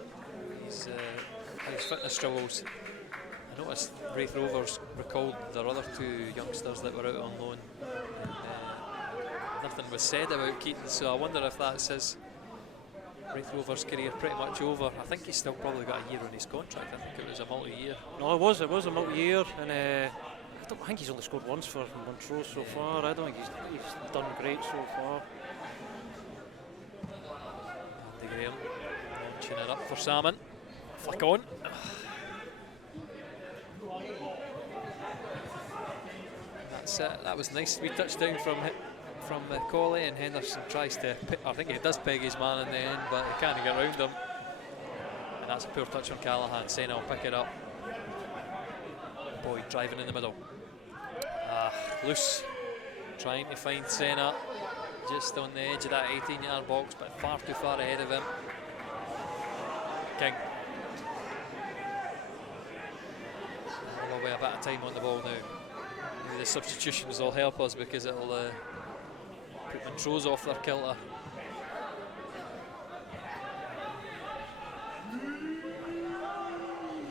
His fitness struggles. I noticed Wraith Rovers recalled their other two youngsters that were out on loan. Nothing was said about Keaton, so I wonder if that's his Wraith Rovers career pretty much over. I think he's still probably got a year on his contract. I think it was a multi-year. No, it was a multi-year, and I think he's only scored once for Montrose so far. I don't think he's done great so far. Andy Graham launching it up for Salmon. Flick on. That's it. That was nice. Wee touchdown from Colley, and Henderson tries to. I think he does peg his man in the end, but he can't get around him. And that's a poor touch on Callahan. Senna will pick it up. Boyd driving in the middle. Loose. Trying to find Senna. Just on the edge of that 18-yard box, but far too far ahead of him. King. A bit of time on the ball now. Maybe the substitutions will help us because it'll put Montrose off their kilter.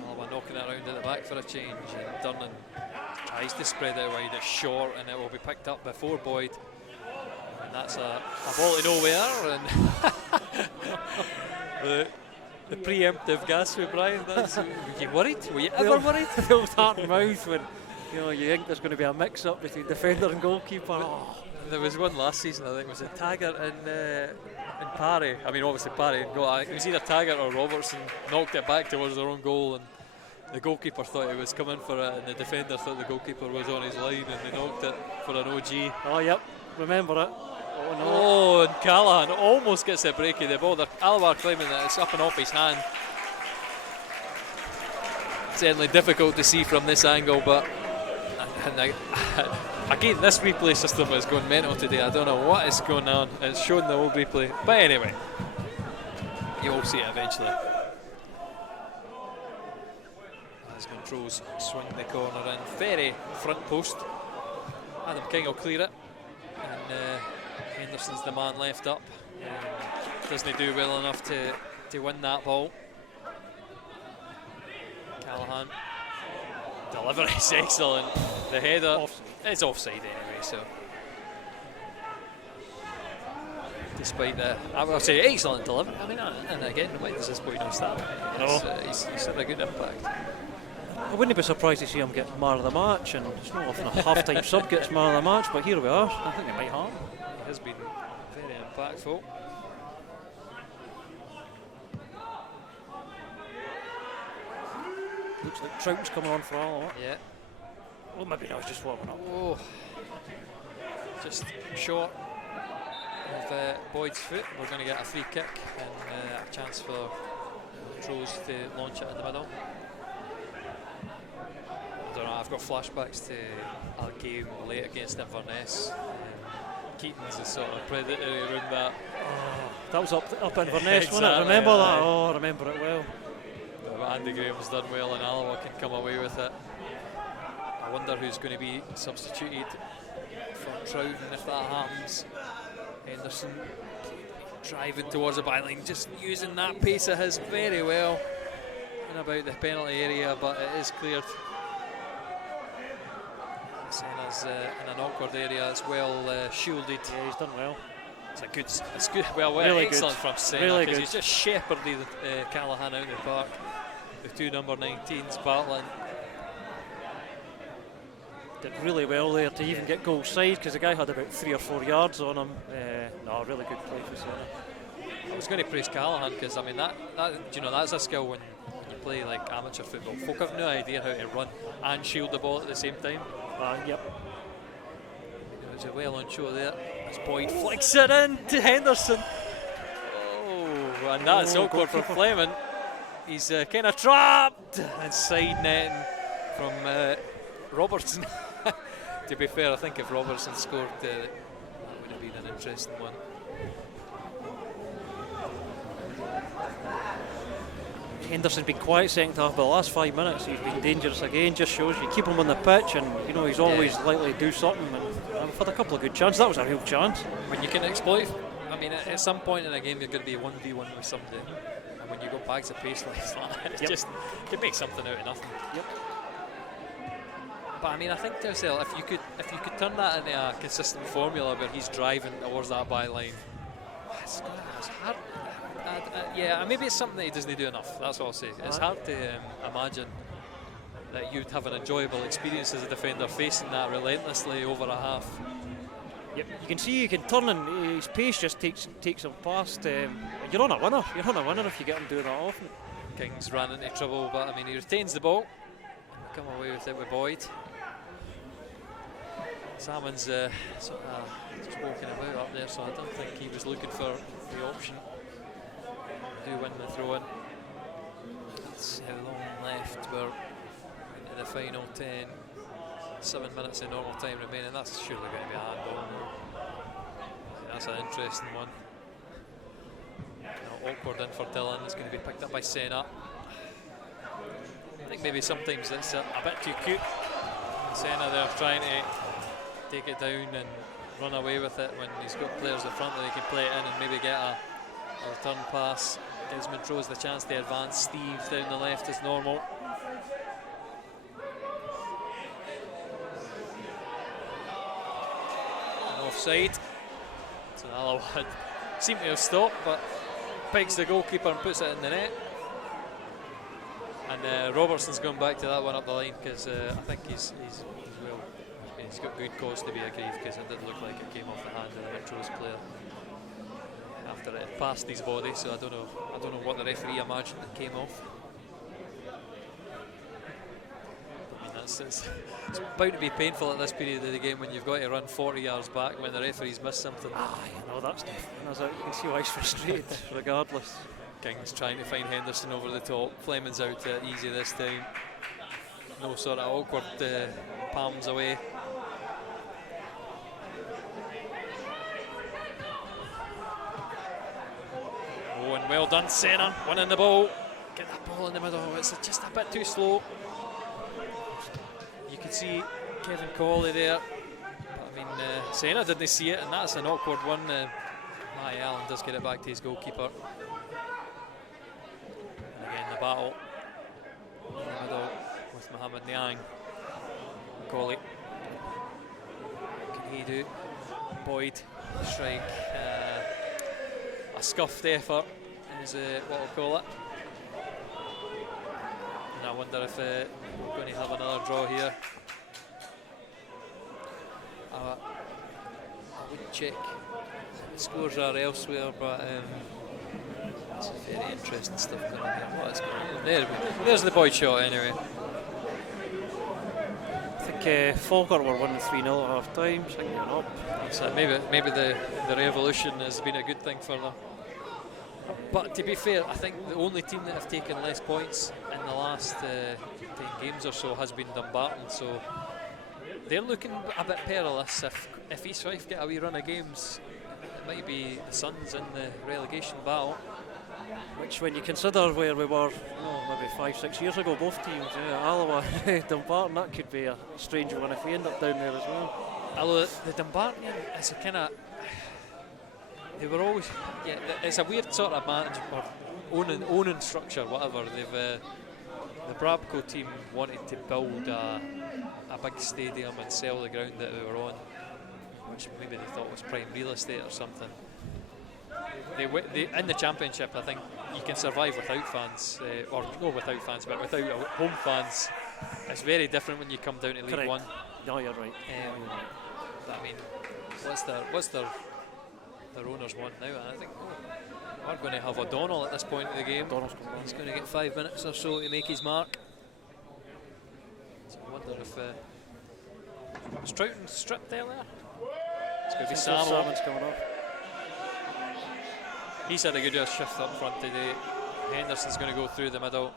Alloa knocking it around at the back for a change, and Durnan tries to spread it wide. It's short, and it will be picked up before Boyd. And that's a ball to nowhere. And the preemptive gas with Brian. Were you worried? Were you ever worried? The old heart and mouth when you think there's going to be a mix-up between defender and goalkeeper. Oh. There was one last season, I think, was it Taggart and Parry? I mean, obviously Parry got it was either Taggart or Robertson knocked it back towards their own goal, and the goalkeeper thought he was coming for it, and the defender thought the goalkeeper was on his line, and they knocked it for an OG. Oh, yep, remember it. Oh, no. Oh, and Callahan almost gets a break of the ball. Alloa claiming that it's up and off his hand. Certainly difficult to see from this angle, but again, this replay system is going mental today. I don't know what is going on. It's showing the old replay, but anyway, you will see it eventually. As Montrose swing the corner in, very front post. Adam King will clear it, and Henderson's the man left up. Doesn't do well enough to win that ball. Callahan, delivery is excellent. The header is offside anyway, so despite that, I would say excellent delivery. I mean, and again, why does this boy not start? He's had a good impact. I wouldn't be surprised to see him get man of the match, and it's not often a half-time sub gets man of the match, but here we are. I think he might have. He has been very impactful. Looks like Trout's coming on for Alloa. Yeah. Well, maybe not, just warming up. Oh, just short of Boyd's foot. We're going to get a free kick and a chance for Montrose to launch it in the middle. I don't know, I've got flashbacks to our game late against Inverness. Keaton's is sort of predatory around that. Oh, that was up in Inverness, Exactly, wasn't it? Remember that? Oh, I remember it well. But Andy Graham's done well, and Alloa can come away with it. I wonder who's going to be substituted for Trouton if that happens. Henderson driving towards the byline, just using that pace of his very well in about the penalty area, but it is cleared. Senna's in an awkward area, it's well shielded. Yeah, he's done well. It's good. Well, really excellent good. from Senna, Really because good. he's just shepherded Callahan out of the park. the two number 19s battling. Did really well there to even get goal side, because the guy had about 3 or 4 yards on him. No, really good play for Senna. I was going to praise Callahan, because I mean that you know, that's a skill when you play like amateur football. Folk have no idea how to run and shield the ball at the same time. Yep. It was a well on show there as Boyd flicks it in to Henderson. Oh, and that's awkward for Fleming. He's kind of trapped and side netting from Robertson. To be fair, I think if Robertson scored, that would have been an interesting one. Henderson's been quiet second half, but the last 5 minutes he's been dangerous again. Just shows you keep him on the pitch, and you know he's always likely to do something. And we've had a couple of good chances. That was a real chance. When you can exploit, I mean, at some point in a game you're going to be 1v1 with somebody, and when you got bags of pace like that, it just could make something out of nothing. Yep. But I mean, I think to yourself, if you could turn that into a consistent formula where he's driving towards that byline, it's hard. Yeah, maybe it's something that he doesn't do enough. That's what I'll say. It's hard to imagine that you'd have an enjoyable experience as a defender facing that relentlessly over a half. Yep. You can see he can turn, and his pace just takes him past. You're on a winner. You're on a winner if you get him doing that often. Kings ran into trouble, but I mean, he retains the ball. Come away with it with Boyd. Salmon's sort of walking about up there, so I don't think he was looking for the option. Do win the throw in. It's how long left? We're into the final 10. 7 minutes of normal time remaining. That's surely going to be a handball. That's an interesting one. Awkward in for Dillon. It's going to be picked up by Senna. I think maybe sometimes it's a bit too cute. Senna there trying to take it down and run away with it when he's got players in front that he can play it in and maybe get a return pass. Gives Montrose the chance to advance. Steve down the left as normal. And offside. So Alloa seem to have stopped, but pegs the goalkeeper and puts it in the net. And Robertson's gone back to that one up the line, because I think he's got good cause to be aggrieved, because it didn't look like it came off the hand of the Montrose player after it passed his body. So I don't know what the referee imagined it came off. I mean, it's bound to be painful at this period of the game when you've got to run 40 yards back when the referee's missed something. You know, that's different. You can see why he's frustrated regardless. King's trying to find Henderson over the top. Fleming's out to it easy this time. No sort of awkward palms away. Oh, and well done, Senna, winning the ball. Get that ball in the middle. It's just a bit too slow. You can see Kevin Cawley there. But, I mean, Senna didn't see it, and that's an awkward one. Allen does get it back to his goalkeeper. Again, the battle in the middle with Mohamed Niang. Cawley. What can he do? Boyd, strike. A scuffed effort is what I'll call it. And I wonder if we're going to have another draw here. I would check the scores are elsewhere, but it's very interesting stuff going on here. What is going on? There's the Boyd shot anyway. I think Falkirk were winning 3-0 at half time, singing up. So maybe the revolution has been a good thing for them. But to be fair, I think the only team that have taken less points in the last 10 games or so has been Dumbarton. So they're looking a bit perilous. If East Fife get a wee run of games, it might be the Suns in the relegation battle. Which, when you consider where we were, maybe 5-6 years ago, both teams, Alloa, Dumbarton, that could be a strange one if we end up down there as well. Although the Dumbarton is a kind of, they were always, it's a weird sort of management or owning structure, whatever. They've the Brabco team wanted to build a big stadium and sell the ground that they were on, which maybe they thought was prime real estate or something. in the championship, I think you can survive without fans, or not without fans, but without home fans. It's very different when you come down to League Correct. One. No, you're right. I mean, what's their owners want now? I think we're going to have O'Donnell at this point of the game. He's going to get 5 minutes or so to make his mark. So I wonder if Stroughton stripped earlier. It's going to be Salmon's coming up. He's had a good shift up front today. Henderson's going to go through the middle,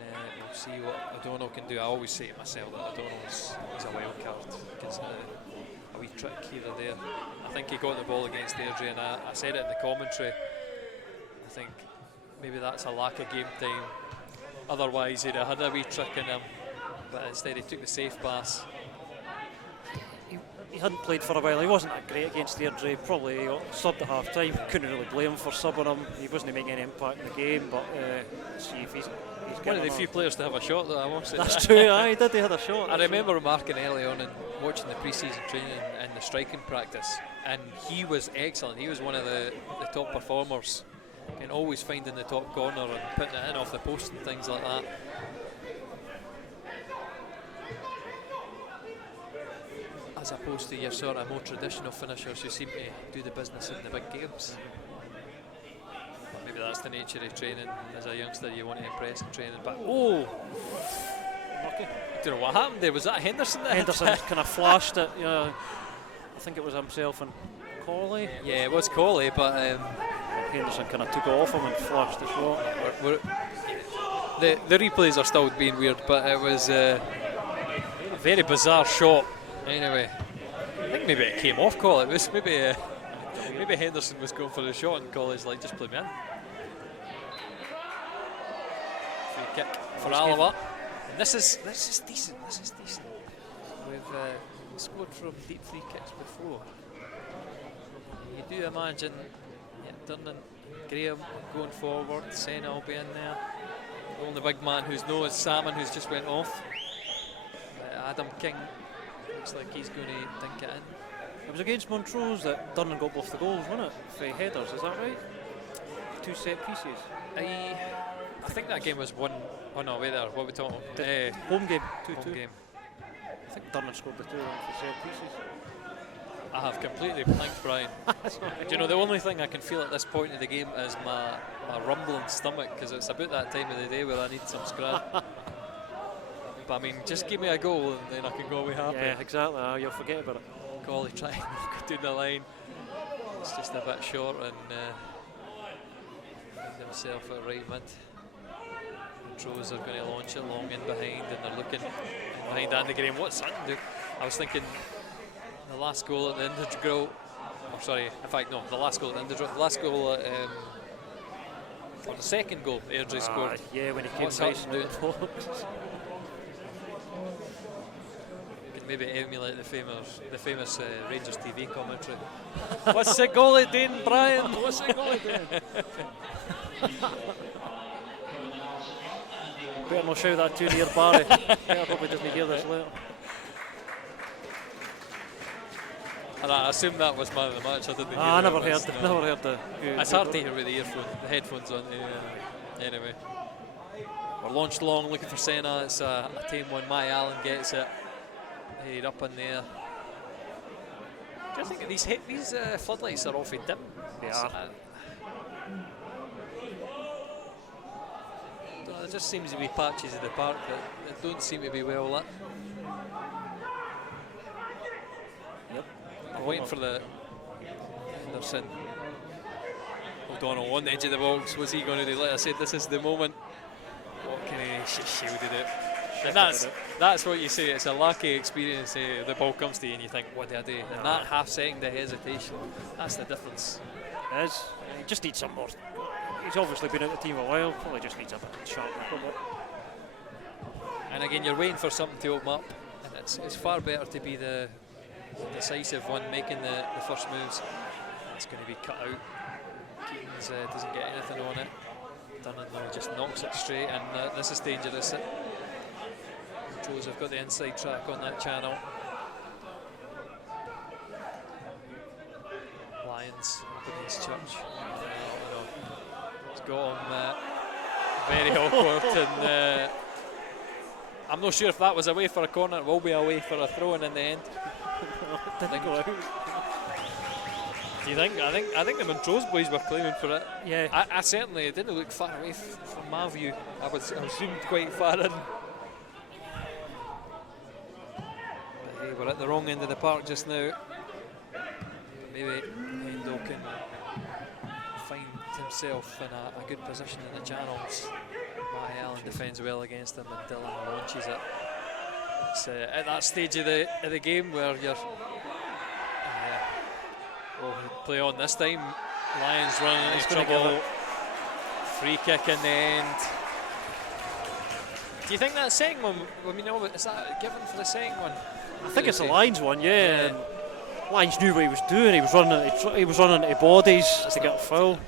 and we'll see what O'Donnell can do. I always say to myself that O'Donnell's he's a wild card. Because a wee trick here or there. I think he got the ball against Airdrie, and I said it in the commentary. I think maybe that's a lack of game time. Otherwise, he'd have had a wee trick in him, but instead he took the safe pass. He hadn't played for a while. He wasn't that great against Airdrie. Probably subbed at half time. Couldn't really blame him for subbing him. He wasn't making any impact in the game. But see if he's one of the few players to have a shot, though. I won't say that's true. Aye, he did. He had a shot. I remember remarking early on and watching the pre-season training and the striking practice, and he was excellent. He was one of the top performers, and always finding the top corner and putting it in off the post and things like that. As opposed to your sort of more traditional finishers who seem to do the business in the big games. Maybe that's the nature of training. As a youngster, you want to impress in training. But I don't know what happened there. Was that Henderson? Henderson kind of flashed it. Yeah, I think it was himself and Colley. Yeah, it was Colley, but Henderson kind of took it off him and flashed the shot. The replays are still being weird, but it was a very bizarre shot. Anyway, I think maybe it came off Colley. It was maybe Henderson was going for the shot and Colley's like, just play me in. Free kick for Alloa. And this is decent. This is decent. We've scored from deep free kicks before. You do imagine Durnan, Graham going forward, Senna will be in there. The only big man who's no is Salmon, who's just went off. Adam King looks like he's going to dink it in. It was against Montrose that Durnan got both the goals, wasn't it? For headers, is that right? 2 set pieces. I think that game was 1. Oh no, wait there. What are we talking about? Home game, 2-2. Home game. I think Durnan scored the 2 for set pieces. I have completely blanked, Brian. Do you know, the only thing I can feel at this point of the game is my rumbling stomach, because it's about that time of the day where I need some scrap. But I mean, just give me a goal and then I can go away happy. Yeah, exactly. You'll forget about it. Colley trying to go down the line. It's just a bit short and finds himself at right mid. Montrose are going to launch it long in behind, and they're looking behind Andy Graham. What's that do? I was thinking the last goal at the Integral. Oh, sorry. In fact, no. The last goal at the Integral. The last goal at, or the second goal Airdrie scored. Yeah, when he came racing down the box. Maybe emulate the famous Rangers TV commentary. What's the goalie doing, Brian? What's the goalie doing? Better not shout that to near Barry. Better probably doesn't hear this later. And I assume that was man of the match. I didn't hear I never heard the. It's hard to hear with the headphones on. Anyway, we're launched long, looking for Senna. It's a tame one. Mike Allen gets it. Head up in there. Do you think these floodlights are awfully dim? They are. There just seems to be patches of the park that don't seem to be well lit. Yep. I'm waiting for the Henderson. O'Donnell on the edge of the box. What's he going to do? Like I said, this is the moment. What can he shielded it? And that's what you say. It's a lucky experience. The ball comes to you and you think, what did I do? And that half second of hesitation, that's the difference. It is. He just needs some more. He's obviously been out of the team a while. Probably just needs a bit of sharp. And again, you're waiting for something to open up, and it's far better to be the decisive one, making the first moves. It's going to be cut out. Keaton's doesn't get anything on it. Durnan just knocks it straight, and this is dangerous. Montrose have got the inside track on that channel. Lions up against Church. I know. It's got him very awkward, and I'm not sure if that was away for a corner. It will be away for a throw-in in the end. Didn't go out. Do you think? I think the Montrose boys were claiming for it. Yeah. I certainly didn't look far away from my view. I was zoomed quite far in. But hey, we're at the wrong end of the park just now. Maybe Hendo can find himself in a good position in the channels. Matty Allen defends well against him, and Dylan launches it. It's at that stage of the game where you're. Play on this time. Lions running into trouble. Free kick in the end. Do you think that second one? I mean, is that given for the second one? I think it's the Lions one, yeah. And Lions knew what he was doing. He was running into bodies to get a foul.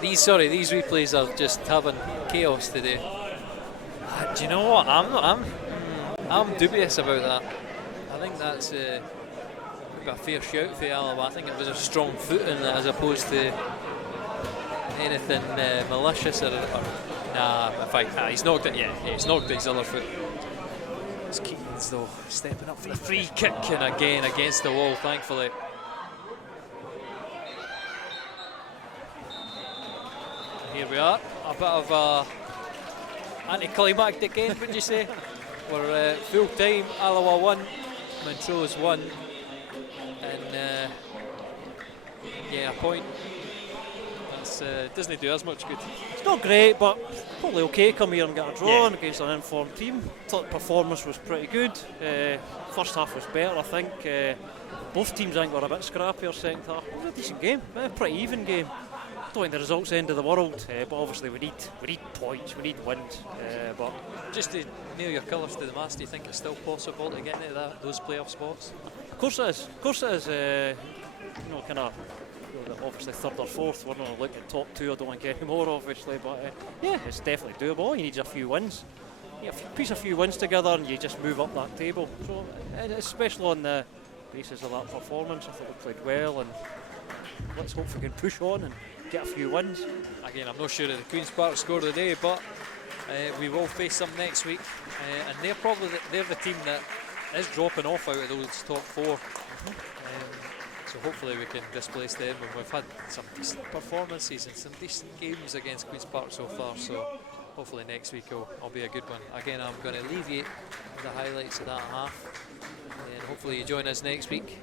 These replays are just having chaos today. Do you know what? I'm dubious about that. I think that's a fair shout for Alloa. I think it was a strong foot in it as opposed to anything malicious or nah. In fact, he's knocked it. Yeah, he's knocked his other foot. It's Keatons though stepping up for the free kick, and again against the wall, thankfully. Here we are, a bit of a anticlimactic end, would you say? We're full time, Alloa 1, Montrose 1, and yeah, a point. That's doesn't do as much good. It's not great, but probably okay. Come here and get a draw against an informed team. Thought the performance was pretty good. First half was better, I think. Both teams, I think, were a bit scrappier second half. It was a decent game, a pretty even game. Don't think the result's the end of the world, but obviously we need points, we need wins. But just to nail your colours to the mast, do you think it's still possible to get into those playoff spots? Of course it is. Of course it is. Kind of. Obviously third or fourth. We're not looking at top two. I don't think anymore, obviously. But yeah, it's definitely doable. All you need is a few wins. You piece a few wins together, and you just move up that table. So, especially on the basis of that performance, I thought we played well, and let's hope we can push on and get a few wins. Again, I'm not sure of the Queen's Park score of the day, but we will face them next week, and they're the team that is dropping off out of those top four. So hopefully we can displace them, and we've had some decent performances and some decent games against Queen's Park so far, so hopefully next week will be a good one. Again, I'm going to leave you with the highlights of that half, and hopefully you join us next week.